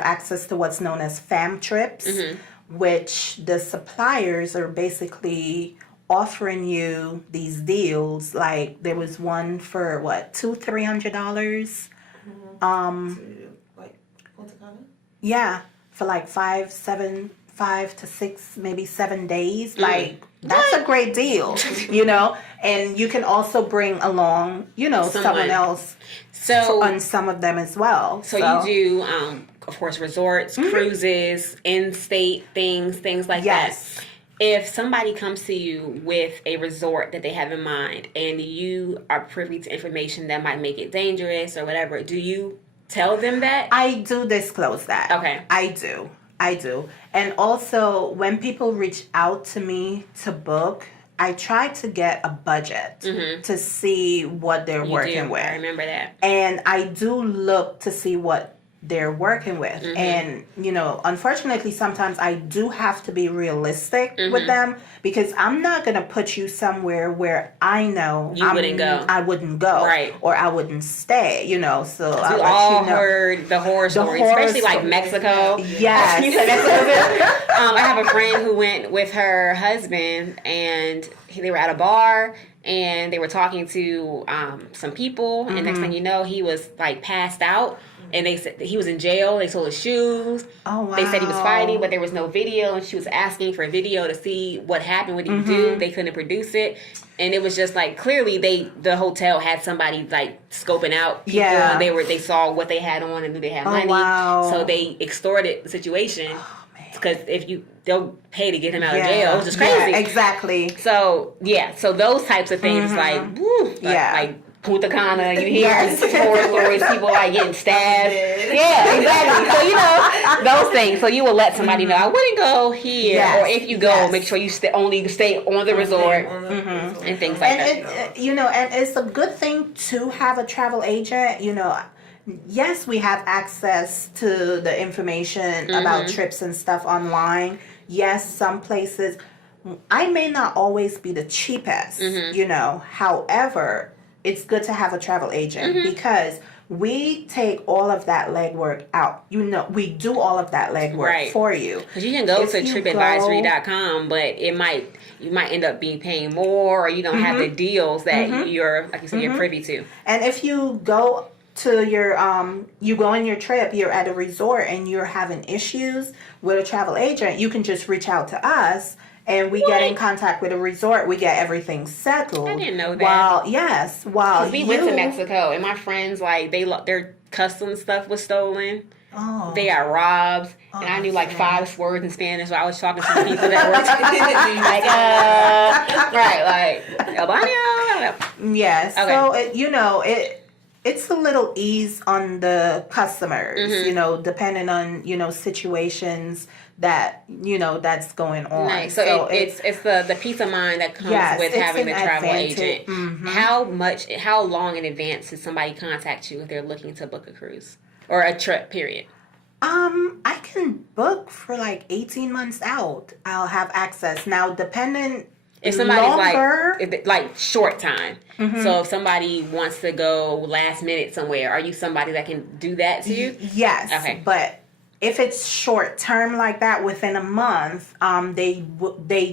access to what's known as fam trips, which the suppliers are basically offering you these deals. Like, there was one for what, $200-$300. Like, what's it called? Yeah, for like 5 to 6, maybe 7 days. Like, that's a great deal, you know. And you can also bring along, you know, someone else. So on some of them as well. So you do, of course, resorts, cruises, in-state things like that. If somebody comes to you with a resort that they have in mind, and you are privy to information that might make it dangerous or whatever, do you tell them that? I do disclose that. Okay. I do. And also, when people reach out to me to book, I try to get a budget to see what they're working with. I remember that. And I do look to see what they're working with. And, you know, unfortunately, sometimes I do have to be realistic with them, because I'm not going to put you somewhere where I know you wouldn't go. I wouldn't go. Right. Or I wouldn't stay, you know. So we all heard the horror stories, especially like Mexico. Yes. You said Mexico. I have a friend who went with her husband, and they were at a bar, and they were talking to some people, and next thing you know, he was like passed out. And they said he was in jail. They stole his shoes. Oh, wow. They said he was fighting, but there was no video. And she was asking for a video to see what happened, what he do. They couldn't produce it. And it was just like, clearly the hotel had somebody like scoping out people. Yeah. And they saw what they had on and knew they had money. Wow. So they extorted the situation. Because they'll pay to get him out of jail. It was just crazy. Yeah, exactly. So those types of things, like, woo, like Punta Cana, you hear horror stories, people like getting stabbed. Yeah, exactly. So, you know, those things. So you will let somebody know, I wouldn't go here. Or if you go, make sure you only stay on the resort and things like that. You know, and it's a good thing to have a travel agent. You know, yes, we have access to the information about trips and stuff online. Yes, some places, I may not always be the cheapest, you know. However, it's good to have a travel agent because we take all of that legwork out. You know, we do all of that legwork for you. Because you can go to tripadvisory.com, but you might end up paying more, or you don't have the deals that you're, like you said, you're privy to. And if you go to your you go on your trip, you're at a resort and you're having issues with a travel agent, you can just reach out to us. And we get in contact with a resort. We get everything settled. I didn't know that. While we went to Mexico, and my friends, like, their customs stuff was stolen. Oh. They got robbed. And I knew like 5 words in Spanish, so I was talking to the people that worked. El baño. Yes. Okay. So, it's a little ease on the customers, you know, depending on, you know, situations that, you know, that's going on. Nice. So it's the peace of mind that comes with having the travel agent. How long in advance does somebody contact you if they're looking to book a cruise or a trip, period? I can book for like 18 months out. I'll have access. Now, depending... If somebody's like short time. So if somebody wants to go last minute somewhere, are you somebody that can do that to you? Yes. Okay. But if it's short term like that within a month, they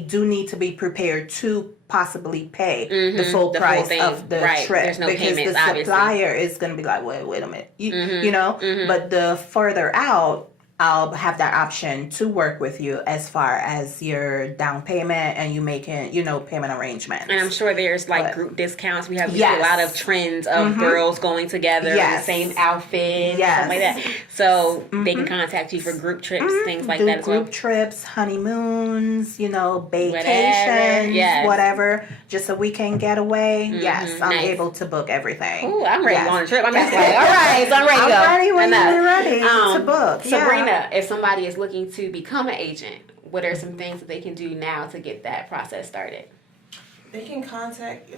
do need to be prepared to possibly pay the full price of the trip. There's no because payments, the supplier is going to be like, wait a minute, you know. But the further out, I'll have that option to work with you as far as your down payment and you making, payment arrangements. And I'm sure there's group discounts. We have a lot of trends of girls going together in the same outfit, stuff like that. So they can contact you for group trips, things like that as well. Group trips, honeymoons, vacations, whatever. Just a weekend getaway. Yes, I'm able to book everything. Ooh, I'm ready to go on a trip. I'm just like, all right, so I'm ready to go. I'm ready when you're ready to book. Sabrina, if somebody is looking to become an agent, what are some things that they can do now to get that process started? They can contact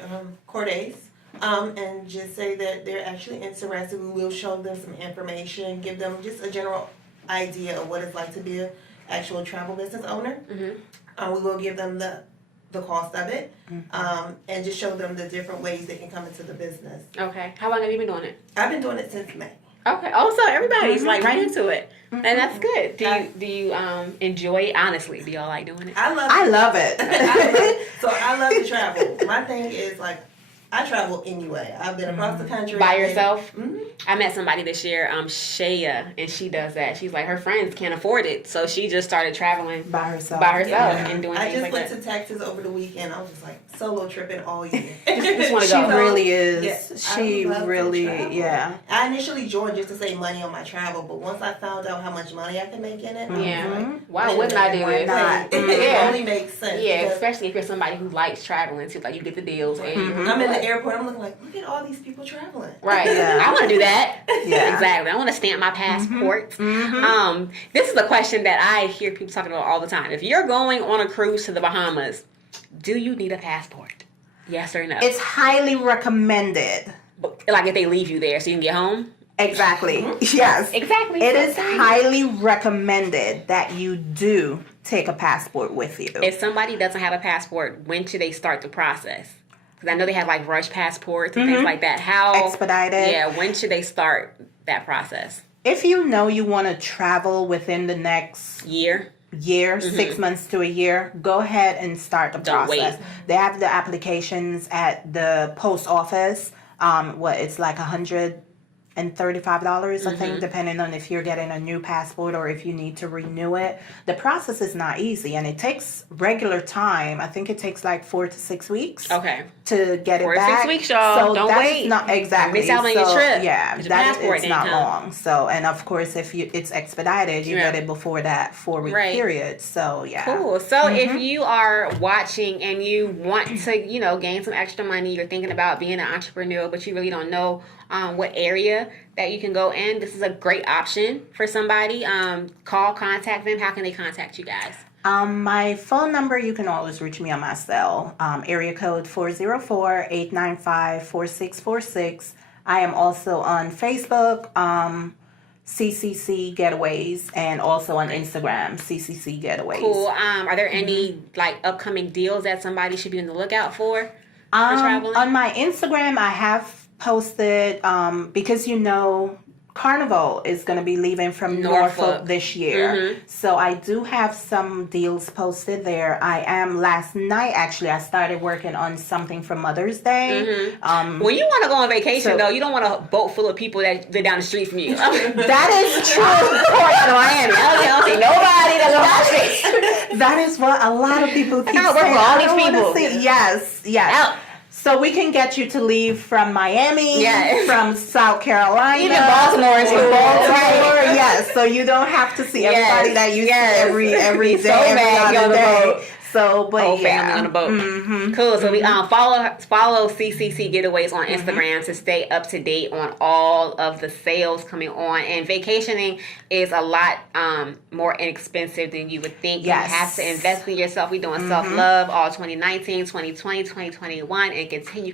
Cordace and just say that they're actually interested. We will show them some information, give them just a general idea of what it's like to be an actual travel business owner. We will give them the cost of it and just show them the different ways they can come into the business. Okay. How long have you been doing it? I've been doing it since May. Okay. Oh, so everybody's right into it, and that's good. Do you enjoy it? Honestly, do y'all like doing it? I love it. So I love to travel. My thing is I travel anyway. I've been across the country. By yourself? I met somebody this year, Shaya, and she does that. She's like, her friends can't afford it, so she just started traveling by herself and doing things like that. I just went to Texas over the weekend. I was just solo tripping all year. Just want to go. She really is. Yeah, she really, I initially joined just to save money on my travel, but once I found out how much money I can make in it, why wouldn't I do it? It only makes sense. Yeah, especially if you're somebody who likes traveling too. Like, you get the deals. And I'm in the airport. I'm looking like, look at all these people traveling. Right. I want to do that. Yeah. Exactly. I want to stamp my passport. This is a question that I hear people talking about all the time. If you're going on a cruise to the Bahamas, do you need a passport? Yes or no? It's highly recommended. Like if they leave you there so you can get home? Exactly. Yes. Exactly. It is highly recommended that you do take a passport with you. If somebody doesn't have a passport, when should they start the process? Because I know they have rush passports and things like that. How expedited? Yeah. When should they start that process? If you know you want to travel within the next year, 6 months to a year, go ahead and start the process. Wait. They have the applications at the post office. It's like $135, I think, depending on if you're getting a new passport or if you need to renew it. The process is not easy, and it takes regular time. I think it takes 4 to 6 weeks. Okay. To get 4 it back. 6 weeks, y'all. So don't wait. Not exactly. Miss out on your trip. Yeah, that is not long. So, and of course, if it's expedited, you get it before that 4-week period. So, yeah. Cool. So, if you are watching and you want to, gain some extra money, you're thinking about being an entrepreneur, but you really don't know what area that you can go in, this is a great option for somebody. Contact them. How can they contact you guys? My phone number, you can always reach me on my cell. Area code 404-895-4646. I am also on Facebook, CCC Getaways, and also on Instagram, CCC Getaways. Cool. Are there any upcoming deals that somebody should be on the lookout for traveling? On my Instagram, I have posted because Carnival is going to be leaving from Norfolk this year. So I do have some deals posted there. Last night, actually, I started working on something for Mother's Day. When you want to go on vacation, though, you don't want a boat full of people that live down the street from you. That is true. Miami. I don't see nobody that lives down the street. That is what a lot of people keep saying. All these people. Yes. Out. So we can get you to leave from Miami, from South Carolina, even Baltimore. Yes, so you don't have to see everybody that you see every day, every other day. So, but whole family on the boat. Cool. So we follow CCC Getaways on Instagram to stay up to date on all of the sales coming on. And vacationing is a lot more inexpensive than you would think. Yes. You have to invest in yourself. We're doing self-love all 2019, 2020, 2021, and continue.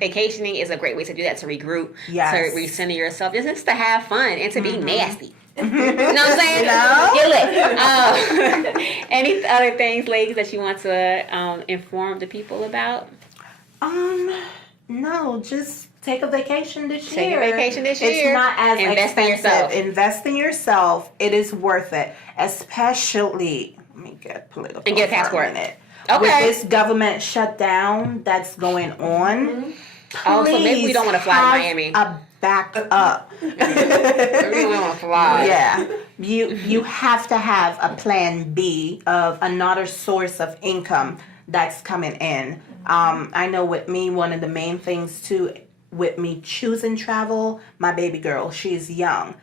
Vacationing is a great way to do that, to regroup, to recenter yourself, just to have fun and to be nasty. You know what I'm saying? Get lit. Any other things, ladies, that you want to inform the people about? No, just take a vacation this Take year. a vacation this It's year. not as Invest in expensive. yourself. Invest in yourself. It is worth it. Especially, let me get political And get a for passport. minute. Okay. With this government shutdown that's going on, Oh, so maybe we don't want to fly to have Miami. a backup. Maybe we don't want to fly. Yeah, you have to have a plan B of another source of income that's coming in. I know with me, one of the main things too, with me choosing travel, my baby girl, she's young.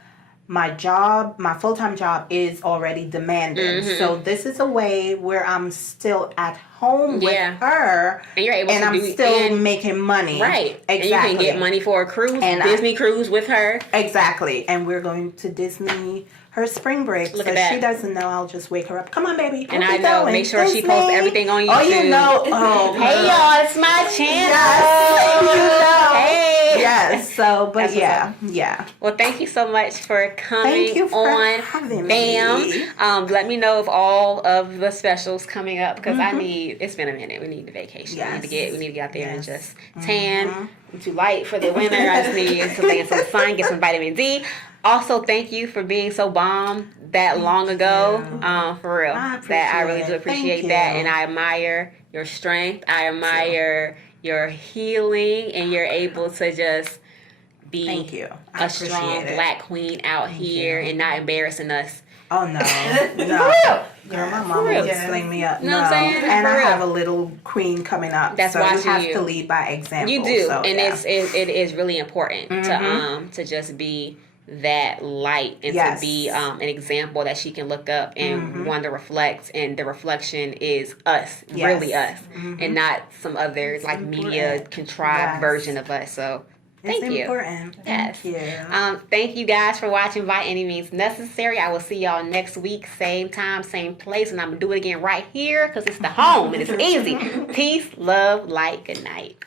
My job, my full-time job is already demanding. So this is a way where I'm still at home with her. And you're able and to I'm still making money. Right. Exactly. And you can get money for a cruise, And Disney cruise with her. Exactly. And we're going to Disney her spring break. Look so at that. she doesn't know, I'll just wake her up. Come on, baby. And Where I we know, going? make sure she posts Disney? everything on Oh, you YouTube. know. Oh, Hey, girl. y'all, it's my channel. Yes. You know. Hey. Yes. So, but That's what's yeah. Well, thank you so much for coming Thank you for on having B.A.M.N. me. Let me know of all of the specials coming up because it's been a minute. We need the vacation. Yes. We need to get out there and Yes. just tan. I'm too light for the winter. I just need to lay in some sun, get some vitamin D. Also, thank you for being so bomb that long ago. For real. I really do appreciate that. And I admire your strength. I admire your healing, and you're able to just be Thank you. a strong black queen out here and not embarrassing us. Oh, no. No. Girl, my mama real. would sling me up. You know what I'm saying? And For I real. have a little queen coming up. That's so you watching have you. to lead by example. You do, So, and yeah. it is really important to just be that light and to be an example that she can look up and one to reflect, and the reflection is us, really us, and not some other It's like important. media contrived Yes. version of us. So thank It's you. important. Yes. Thank you. Thank you guys for watching By Any Means Necessary. I will see y'all next week, same time, same place, and I'm gonna do it again right here because it's the home and it's easy. Peace, love, light, good night.